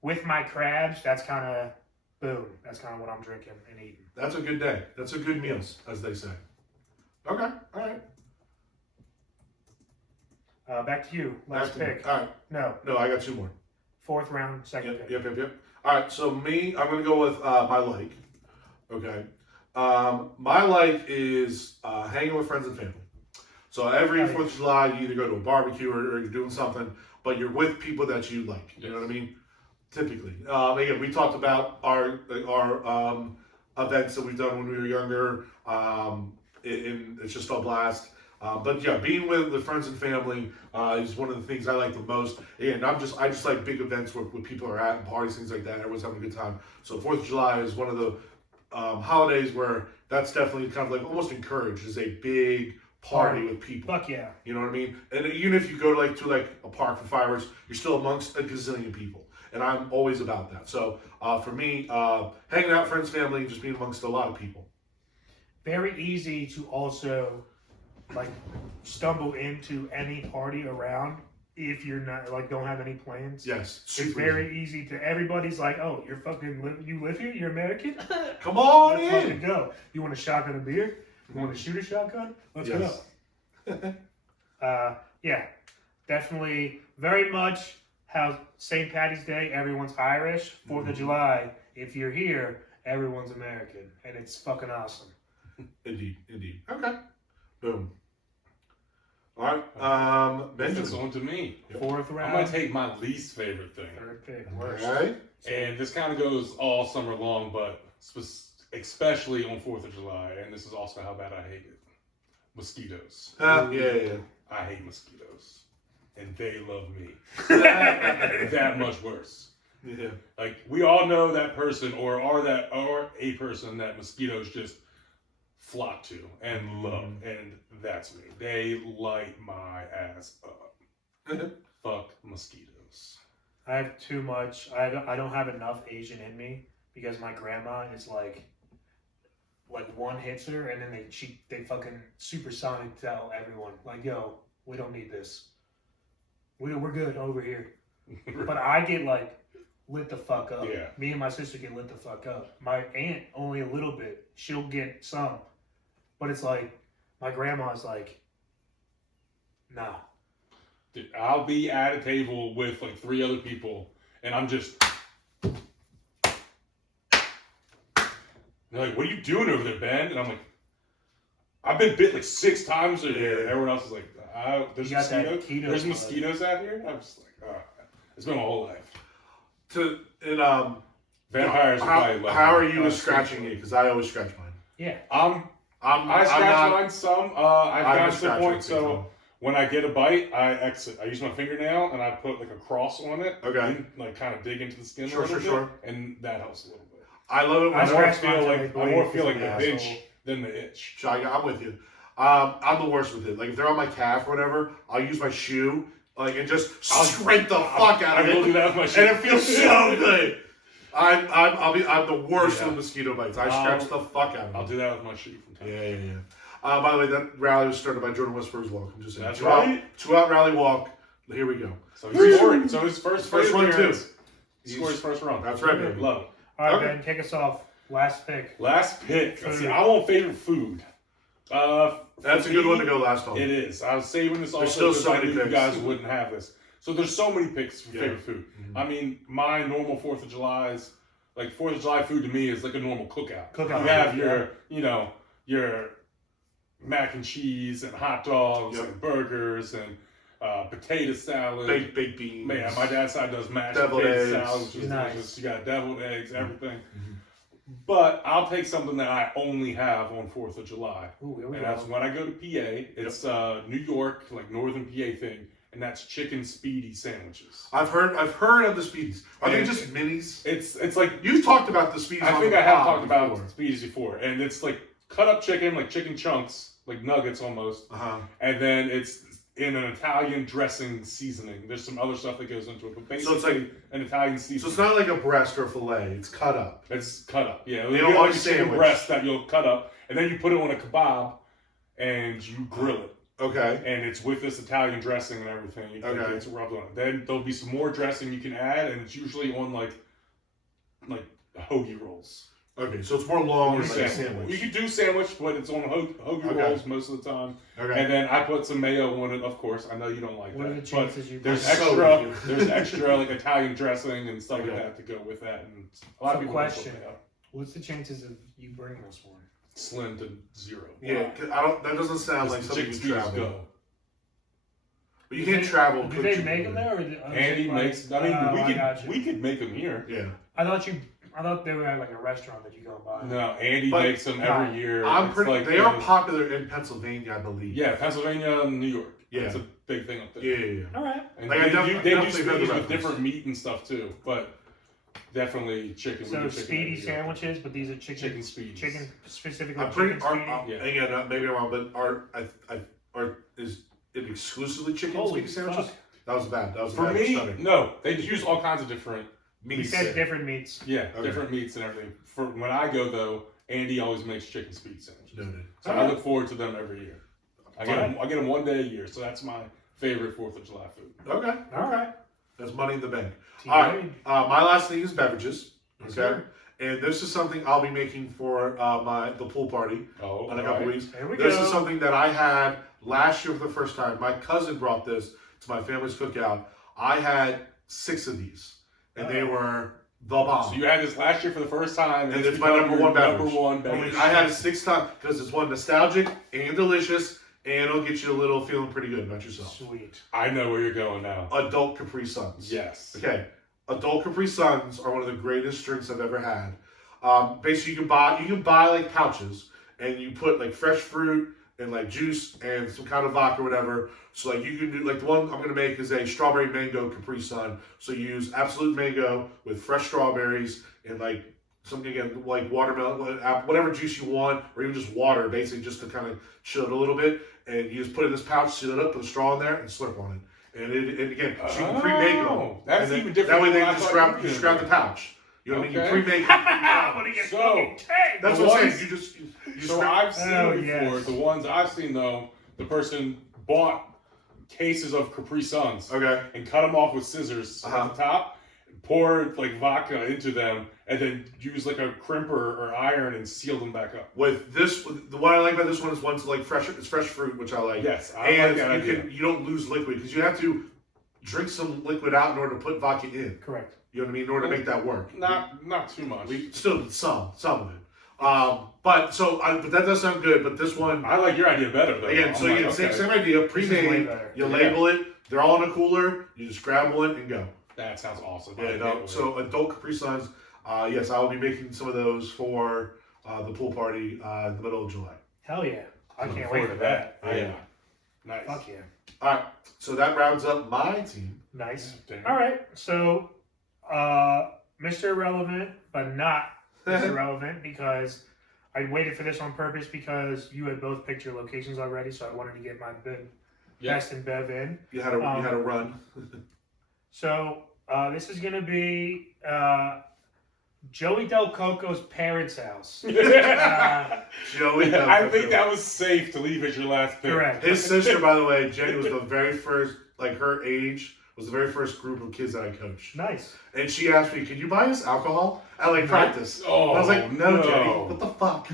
with my crabs, that's kind of boom. That's kind of what I'm drinking and eating. That's a good day. That's a good meal, as they say. Okay. All right. Back to you. Last pick. All right. No, I got two more. 4th round, second pick. Yep. All right. So I'm going to go with my like. Okay. My like is hanging with friends and family. So every 4th of July, you either go to a barbecue or you're doing something, but you're with people that you like. You know what I mean? Typically. Again, we talked about our events that we've done when we were younger. It's just a blast. But yeah, being with the friends and family is one of the things I like the most. And I just like big events where people are at and parties, things like that. Everyone's having a good time. So 4th of July is one of the holidays where that's definitely kind of like almost encouraged, is a big party with people. Fuck yeah. You know what I mean? And even if you go to a park for fireworks, you're still amongst a gazillion people. And I'm always about that. So for me, hanging out, friends, family, just being amongst a lot of people. Very easy to also like stumble into any party around if you're not like don't have any plans. Yes, It's very easy to. Everybody's like, "Oh, you're fucking. You live here? You're American? Come on Let's in. fucking go. You want a shotgun a beer? You want to shoot a shotgun? Let's go." Yeah, definitely. Very much how St. Patty's Day, everyone's Irish. 4th of July, if you're here, everyone's American, and it's fucking awesome. Indeed. Okay. Boom. All right. Benjamin. It's on to me. Fourth I'm round. gonna take my least favorite thing. Third pick. All Worst. right. And this kind of goes all summer long, but especially on 4th of July, and this is also how bad I hate it. Mosquitoes. Yeah. I hate mosquitoes. And they love me. That much worse. Yeah. Like, we all know that person or a person that mosquitoes just flock to and love. And that's me. They light my ass up. Fuck mosquitoes. I have too much. I don't have enough Asian in me because my grandma is like one hits her and then they fucking supersonic tell everyone like, "Yo, we don't need this. We're good over here." But I get like lit the fuck up. Yeah. Me and my sister get lit the fuck up. My aunt only a little bit. She'll get some, but it's like my grandma's like, nah. Dude, I'll be at a table with like 3 other people, and I'm just. They're like, "What are you doing over there, Ben?" And I'm like, "I've been bit like 6 times over here." And everyone else is like, "There's You got that mosquitoes. keto There's blood. mosquitoes out here." I'm just like, it's been my whole life. Vampires. How are you with scratching it? Because I always scratch mine. Yeah. I scratch mine some. I've gotten to the scratch point it so too. when I get a bite, I exit. I use my fingernail and I put like a cross on it. Okay. And, like kind of dig into the skin Sure, a little sure, bit, and that helps a little bit. I love it when I I scratch mine more till feel they like bleed, the 'cause itch asshole. than the itch. I'm with you. I'm the worst with it. Like if they're on my calf or whatever, I'll use my shoe and just scrape the fuck out of I will do it, that with my shoe. and it feels so good. I'm the worst with mosquito bites. I scratch the fuck out of I'll it. do that with my shoe from time to time. Yeah. By the way, that rally was started by Jordan Westbrook's walk. I'm just saying. That's right. 2-out rally walk. Here we go. So he's scoring. So his first run too. appearance, He scored his first run. That's right, baby. Love it. All right, Okay. Ben, kick us off. Last pick. Last pick. Food. See, I want favorite food. That's a good one to go last on. It is. I was saving this There's also still because so I many knew you picks. guys wouldn't have this. So there's so many picks for Yeah. favorite food. I mean, my normal 4th of July's, like 4th of July food to me is like a normal cookout. Cookout. You have Yeah. your mac and cheese and hot dogs Yep. and burgers and potato salad. Baked beans. Man, my dad's side does mashed Deviled potato eggs. salad, which is Nice. delicious. You got deviled eggs, everything. Mhm. But I'll take something that I only have on 4th of July. Ooh, here we And go. that's when I go to PA. It's New York, like northern PA thing, and that's chicken speedy sandwiches. I've heard of the Speedies. Are they And just minis? It's like You've talked about the Speedies. I on think the I have pod talked about before. speedies before, and it's like cut up chicken, like chicken chunks, like nuggets almost, and then it's in an Italian dressing seasoning. There's some other stuff that goes into it, but basically So it's like an Italian seasoning. So it's not like a breast or a fillet. It's cut up. It's cut up, yeah. They You don't get like like a chicken sandwich. breast that you'll cut up, and then you put it on a kebab, and you grill it. Okay. And it's with this Italian dressing and everything. Okay. It's rubbed on it. Then there'll be some more dressing you can add, and it's usually on like hoagie rolls. Okay. So it's more long Or than like a sandwich. sandwich. You could do sandwich, but it's on hoagie Okay. rolls most of the time. Okay. And then I put some mayo on it, of course. I know you don't like What are that. the chances you There's bring So extra, with there's extra like Italian dressing and stuff Okay. like that to go with that. And a lot of So people question. don't put mayo. What's the chances of you bringing this one? Slim to 0. Yeah. 'Cause I don't. That doesn't sound like Just something chicken you speeds travel. go. But you can't travel. Do cook they chicken. make them there? Or is Andy it like- makes. I mean, Oh, I got you. we could make them here. Yeah. I thought you. I thought they were at like a restaurant that you go and buy. No, Andy But- makes them every year. I'm It's pretty. like They are the- popular in Pennsylvania, I believe. Yeah, Pennsylvania and New York. Yeah. It's a big thing up there. Yeah. All right. And Like, I they do definitely heard the speedies with reference. different meat and stuff too, but definitely chicken. we So do chicken speedy every year. sandwiches, but these are Chicken speedies. chicken specifically. I'm pretty. chicken speedy. Yeah. Again, maybe I'm wrong, but is it exclusively chicken Holy speedy sandwiches? fuck. That was bad. That was For bad me, stuttering. no. They use all kinds of different He Meats. said different meats. Yeah, Okay. different meats and everything. For when I go though, Andy always makes chicken speed sandwiches. Noted. So I look forward to them every year. I get them 1 day a year, so that's my favorite 4th of July food. Okay. All right. That's money in the bank. Team All right. Green. My last thing is beverages. Yes, Okay. sir. And this is something I'll be making for the pool party Oh, in a couple weeks. There we This go. is something that I had last year for the first time. My cousin brought this to my family's cookout. I had 6 of these, and they were the bomb. So you had this last year for the first time, And it's it's my become number your one beverage. Number one beverage. I had it 6 times because it's one nostalgic and delicious, and it'll get you a little feeling pretty good about yourself. Sweet. I know where you're going now. Adult Capri Suns. Yes. Okay, adult Capri Suns are one of the greatest drinks I've ever had. Basically, you can buy like pouches, and you put like fresh fruit and like juice and some kind of vodka or whatever. So like you can do like the one I'm gonna make is a strawberry mango Capri Sun. So you use absolute mango with fresh strawberries and like something again like watermelon, whatever juice you want, or even just water, basically just to kind of chill it a little bit. And you just put it in this pouch, seal it up, put a straw in there, and slurp on it. And again, so you can pre-make them. Oh, that's And then even different That way than they what I just thought grab, you you were just grab the doing. pouch. You know what I mean? You Okay. pre-make. I'm gonna get So- fucking tagged. That's The what I'm ones- saying. You just you So scrap- I've seen Oh, before, yes. the ones I've seen though, the person bought cases of Capri Suns Okay. and cut them off with scissors Uh-huh. at the top, poured like vodka into them, and then use like a crimper or iron and seal them back up. With this, what I like about this one is one's like fresh. It's fresh fruit, which I like. Yes, I And like that idea. you don't lose liquid because you have to drink some liquid out in order to put vodka in. Correct. You know what I mean? In order to make that work. Not too much. We still some of it. But that does sound good. But this one I like your idea better though. again. I'm So like, again, okay, same idea. This is way Pre-made. better. You Yeah. label it. They're all in a cooler. You just grab one and go. that sounds awesome. I Yeah, can't no. wait. So adult Capri Suns. Yes, I will be making some of those for the pool party in the middle of July. Hell yeah. I Looking can't wait forward for to that. Yeah. Nice. Fuck yeah. All right. So that rounds up my team. Nice. Damn. All right. So, Mr. Irrelevant, but not Mr. Relevant because I waited for this on purpose because you had both picked your locations already, so I wanted to get my best and bev in. You had a run. So this is gonna be Joey Del Coco's parents' house. Joey. I think that was safe to leave as your last pick. Correct. His sister, by the way, Jenny, was the very first, like her age, was the very first group of kids that I coached. Nice. And she asked me, "Can you buy us alcohol at like practice?" Oh, I was like, "No, Jenny. What the fuck?"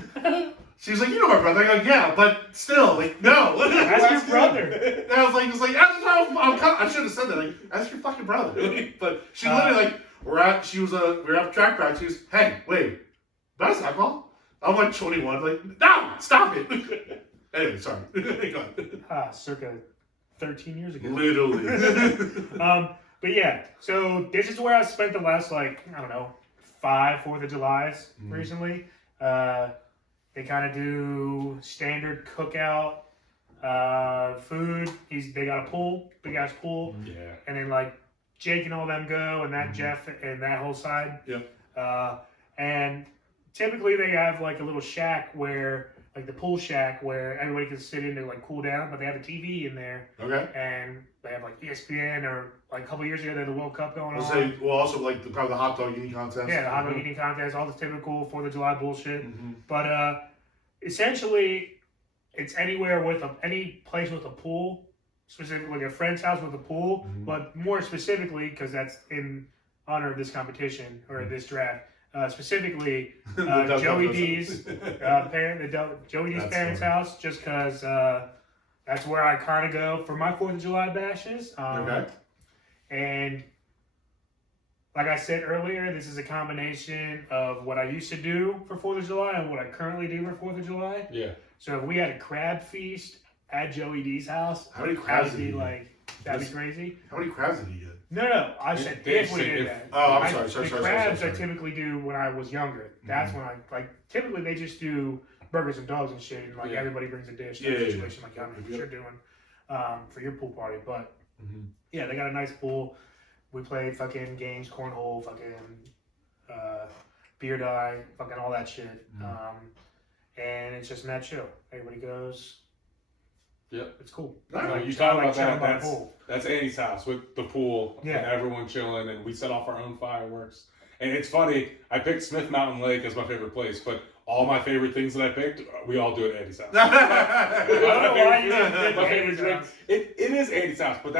She was like, "You know my brother." I go, "Yeah, but still, like, no." That's your brother. And I was like, I should have said that. Like, that's your fucking brother. But she literally like, we're at track practice. Hey, wait, buy us alcohol? I'm like 21. Like, no, stop it. Anyway, sorry. Go on. Circa 13 years ago. Literally. But yeah, so this is where I spent the last, like, I don't know, 5 4th of Julys recently. They kind of do standard cookout food. They got a pool, big ass pool. Yeah. And then, like, Jake and all them go, and that Jeff and that whole side. Yeah. And typically they have, like, a little shack where, like, the pool shack where everybody can sit in to, like, cool down, but they have a TV in there. Okay. And they have like ESPN or like a couple years ago they had the World Cup going on. Also like probably the hot dog eating contest. Yeah, the hot dog eating contest, all the typical 4th of July bullshit. Mm-hmm. But essentially, it's anywhere with any place with a pool, specifically like a friend's house with a pool. But more specifically, because that's in honor of this competition or this draft, specifically Joey D's Joey D's parents' house, just because. That's where I kind of go for my 4th of July bashes. Okay. And like I said earlier, this is a combination of what I used to do for 4th of July and what I currently do for 4th of July. Yeah. So if we had a crab feast at Joey D's house, how many crabs I'd did be you like, That'd be crazy. How many crabs did he get? No. I said if we did that. Oh, I'm sorry. The crabs I typically do when I was younger. That's when I typically they just do burgers and dogs and shit, and everybody brings a dish. Situation like you're doing for your pool party. But yeah, they got a nice pool. We played fucking games, cornhole, fucking beer die, fucking all that shit. And it's just mad chill. Everybody goes. Yep. It's cool. You talk about that. That's Andy's house with the pool and everyone chilling, and we set off our own fireworks. And it's funny, I picked Smith Mountain Lake as my favorite place, but all my favorite things that I picked, we all do at Andy's house. My favorite drink. It is Andy's house, but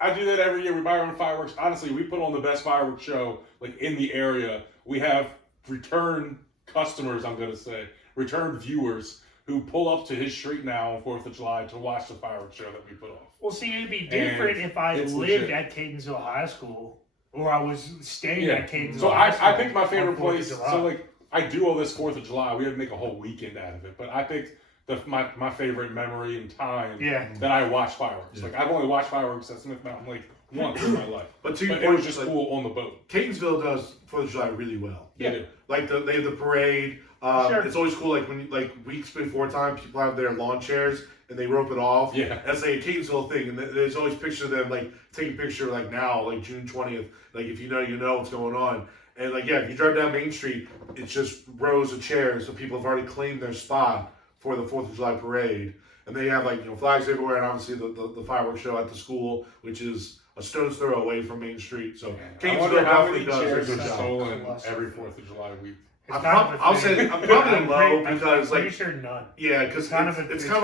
I do that every year. We buy our own fireworks. Honestly, we put on the best fireworks show in the area. We have return customers, I'm going to say, return viewers who pull up to his street now on 4th of July to watch the fireworks show that we put off. Well, see, it'd be different if I lived at Catonsville High School or I was staying at Catonsville High School. So I picked my favorite place. So I do all this 4th of July. We had to make a whole weekend out of it, but I picked my favorite memory and time that I watch fireworks. I've only watched fireworks at Smith Mountain Lake once in my life. But it was just cool on the boat. Catonsville does 4th of July really well. Yeah. They do. They have the parade. It's always cool. When weeks before time, people have their lawn chairs and they rope it off. Yeah. That's a Catonsville thing, and there's always pictures of them taking a picture now, June 20th. If you know what's going on. And if you drive down Main Street, it's just rows of chairs, so people have already claimed their spot for the 4th of July parade. And they have flags everywhere, and obviously the fireworks show at the school, which is a stone's throw away from Main Street. So Catonsville definitely does a good job. Stolen every 4th of July week. I'm probably low because pretty sure none. Yeah, because it's kind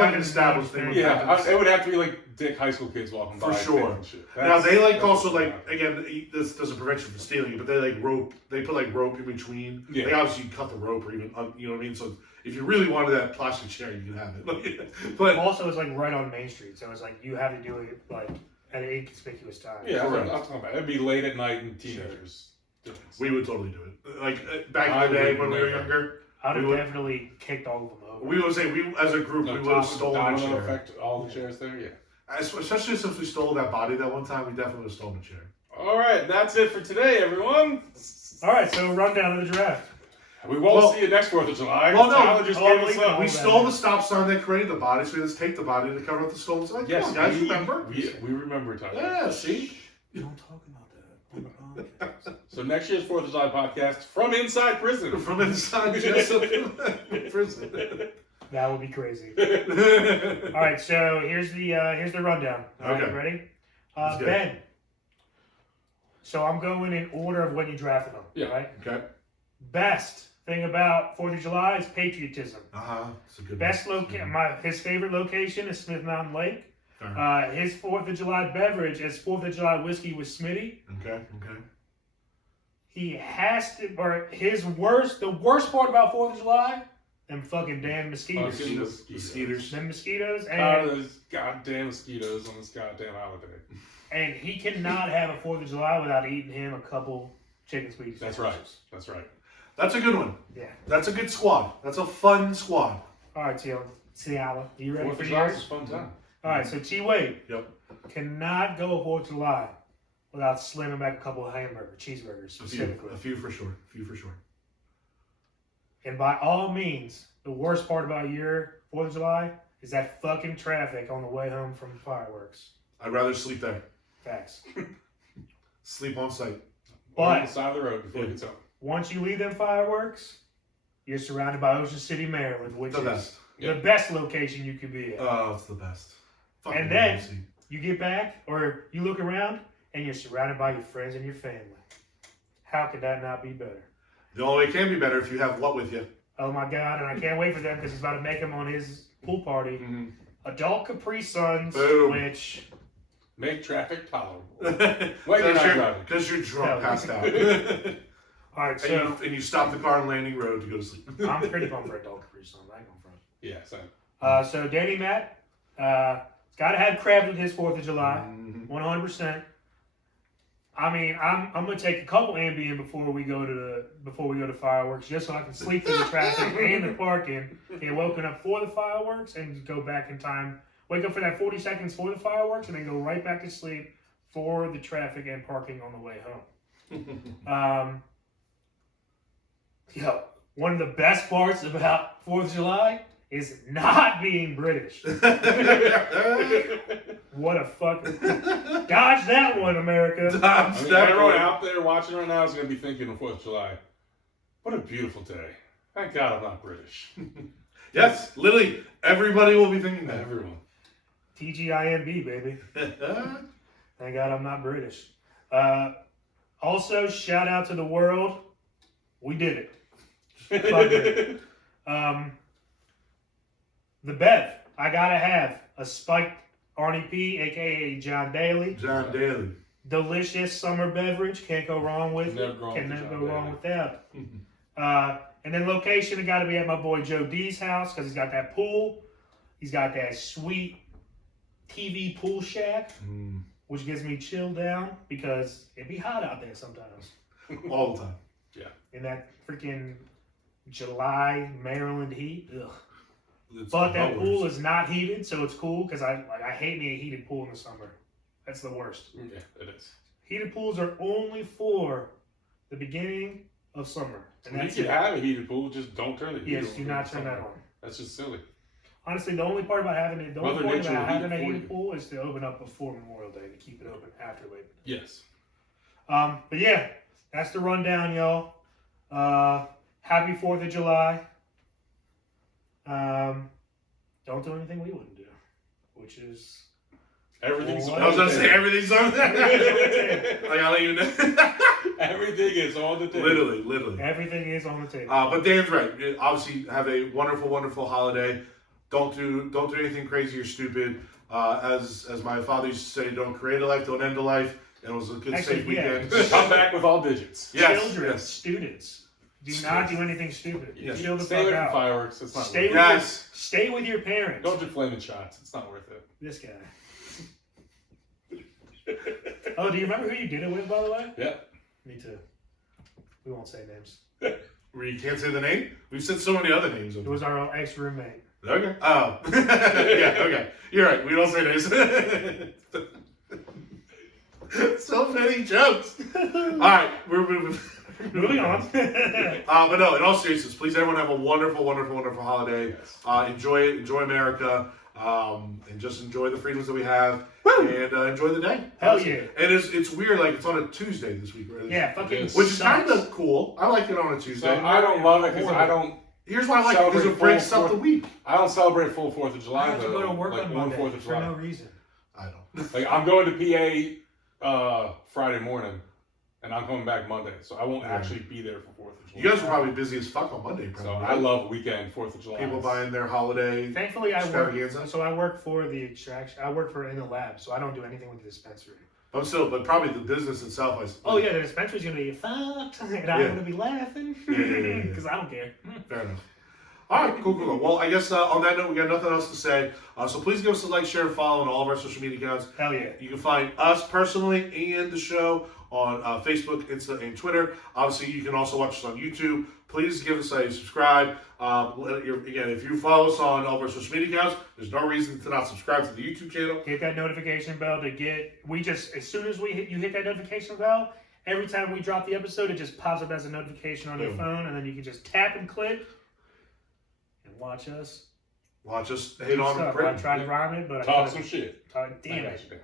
of an established thing. Yeah, it would have to be dick high school kids walking by. For sure. Now they also again, this doesn't prevent you from stealing it, but they rope. They put rope in between. Yeah. Obviously you cut the rope or even you know what I mean. So if you really wanted that plastic chair, you can have it. But also it's right on Main Street, so it's you have to do it at an inconspicuous time. Yeah, I'm talking about. It'd be late at night and teenagers. We would totally do it. Back in the day when we were younger, I'd have definitely kicked all of them over. We would say as a group we would have stolen a chair. Effect, all the chairs there, yeah. Especially since we stole that body that one time, we definitely would have stolen a chair. All right, that's it for today, everyone. All right, so rundown of the draft. We won't see you next 4th of July. Well, no, Tyler just gave us up. We stole the stop sign that created the body, so we just take the body to cover up the stolen sign. Yes, come on, guys, remember? We remember, Tyler. Yeah, see? Don't talk about that on the podcast. So next year's 4th of July podcast from inside prison. From inside prison. That would be crazy. All right, so here's the rundown. All right, ready? Ben. So I'm going in order of when you drafted them. Yeah. Right? Okay. Best thing about 4th of July is patriotism. It's a good Best his favorite location is Smith Mountain Lake. His 4th of July beverage is 4th of July whiskey with Smitty. Okay. He has to, or the worst part about 4th of July, them fucking damn mosquitoes. Them mosquitoes. And those goddamn mosquitoes on this goddamn holiday. And he cannot have a 4th of July without eating him a couple chicken sweet potatoes. That's right. That's a good one. Yeah. That's a good squad. That's a fun squad. All right, Tiala. You ready 4th for of July yours? is a fun time. All right, so T-Wade. Yep. Cannot go 4th of July without slamming back a couple of cheeseburgers specifically. A few for sure. And by all means, the worst part about your 4th of July is that fucking traffic on the way home from fireworks. I'd rather sleep there. Facts. Sleep on site. On the side of the road before you get home. Once you leave them fireworks, you're surrounded by Ocean City, Maryland, which is the best location you could be at. Oh, it's the best. Fucking and then you get back, or you look around, and you're surrounded by your friends and your family. How could that not be better? The only way it can be better if you have what with you. Oh my God, and I can't wait for them because he's about to make them on his pool party. Mm-hmm. Adult Capri Suns, which... Make traffic tolerable. Because you're drunk, passed out. All right, so... And you stop the car on Landing Road to go to sleep. I'm pretty pumped for Adult Capri Suns. I ain't going front. Yeah, same. So DannyMatt, got to have crabs with his 4th of July, 100%. I mean, I'm gonna take a couple Ambien before we go to fireworks, just so I can sleep through the traffic and the parking, get woken up for the fireworks, and go back in time Wake up for that 40 seconds for the fireworks, and then go right back to sleep for the traffic and parking on the way home. One of the best parts about 4th of July is not being British. What a fucking... Dodge that one, America. Everyone out there watching right now is going to be thinking of 4th of July. What a beautiful day. Thank God I'm not British. Yes, literally, everybody will be thinking that. Everyone. TGIMB, baby. Thank God I'm not British. Also, shout out to the world. We did it. Fuck it. The Bev. I gotta have a spiked Arnie P, a.k.a. John Daly. John Daly. Delicious summer beverage. Can't go wrong with it. Can never go wrong with that. And then location, it got to be at my boy Joe D's house because he's got that pool. He's got that sweet TV pool shack, which gives me chill down because it be hot out there sometimes. All the time. Yeah. In that freaking July Maryland heat. Ugh. It's But that the pool worst. is not heated, so it's cool because I hate me a heated pool in the summer. That's the worst. Yeah, it is. Heated pools are only for the beginning of summer. And that's You can it. have a heated pool, just don't turn the heater on. Yes, do not turn that on. That's just silly. Honestly, the only part about having it, the only Mother point Nature about will heat having it a for heated you. pool is to open up before Memorial Day to keep it open after Labor Day. Yes. But yeah, that's the rundown, y'all. Happy 4th of July. Don't do anything we wouldn't do, which is Everything's What? I was going to say everything's on there. Like, I'll let you know. Everything is on the table. Literally. everything is on the table. But Dan's right. Obviously, have a wonderful, wonderful holiday. Don't do anything crazy or stupid. As my father used to say, don't create a life, don't end a life. And it was a good, Actually, safe yeah. weekend. Come back with all digits. Yes, Children, yes. students, do not do anything stupid. Yeah. Chill the Stay fuck away from out. fireworks. It's not Stay worth with it. Yes. Stay with your parents. Don't do flaming shots. It's not worth it. This guy. Oh, do you remember who you did it with, by the way? Yeah. Me too. We won't say names. Where you can't say the name? We've said so many other names. It was our ex-roommate. Okay. Oh. Yeah, okay. You're right. We don't say names. So many jokes. All right. We're moving. Moving on. But no, in all seriousness, please everyone have a wonderful, wonderful, wonderful holiday. Yes. Enjoy it. Enjoy America. And just enjoy the freedoms that we have. Woo! And enjoy the day. Hell yeah. And it's weird, like it's on a Tuesday this week, right? Yeah, fucking Which is sucks. kind of cool. I like it on a So Tuesday. I don't love it because I don't. Here's why I like it, because it breaks up the week. I don't celebrate full 4th of I July have to though. go to work like on one Monday 4th of for July. no reason. I don't. Like I'm going to PA Friday morning, and I'm coming back Monday, so I won't Yeah. actually be there for 4th of July. You guys are probably busy as fuck on Monday, So probably. I love weekend 4th of July. people buying their holiday. Thankfully, I Extravaganza? work. So I work for the extraction. I work for in the lab, so I don't do anything with the dispensary. But probably the business itself. Oh yeah, the dispensary's gonna be fucked, and I'm Yeah. gonna be laughing Yeah. because I don't care. Fair enough. All right, cool. Well, I guess on that note, we got nothing else to say. So please give us a like, share, follow on all of our social media accounts. Hell yeah. You can find us personally and the show on Facebook, Insta, and Twitter. Obviously, you can also watch us on YouTube. Please give us a subscribe. Again, if you follow us on all of our social media accounts, there's no reason to not subscribe to the YouTube channel. Hit that notification bell to get. As soon as you hit that notification bell, every time we drop the episode, it just pops up as a notification on your Boom. phone, and then you can just tap and click and watch us. Watch us hate on Stuff. I Britain. tried to rhyme it, but I Talk couldn't. some shit. Damn I it. got you, Dan.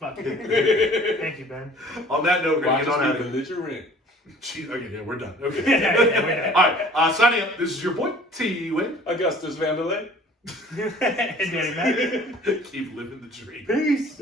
Fuck it. Thank you, Ben. On that note, we're going Watch to get on us out be of here. belligerent. Okay, yeah, we're done. Okay. Yeah, we're done. All right, signing up. This is your boy, T-Win. Augustus Vanderlei. And DannyMatt. Keep living the dream. Peace.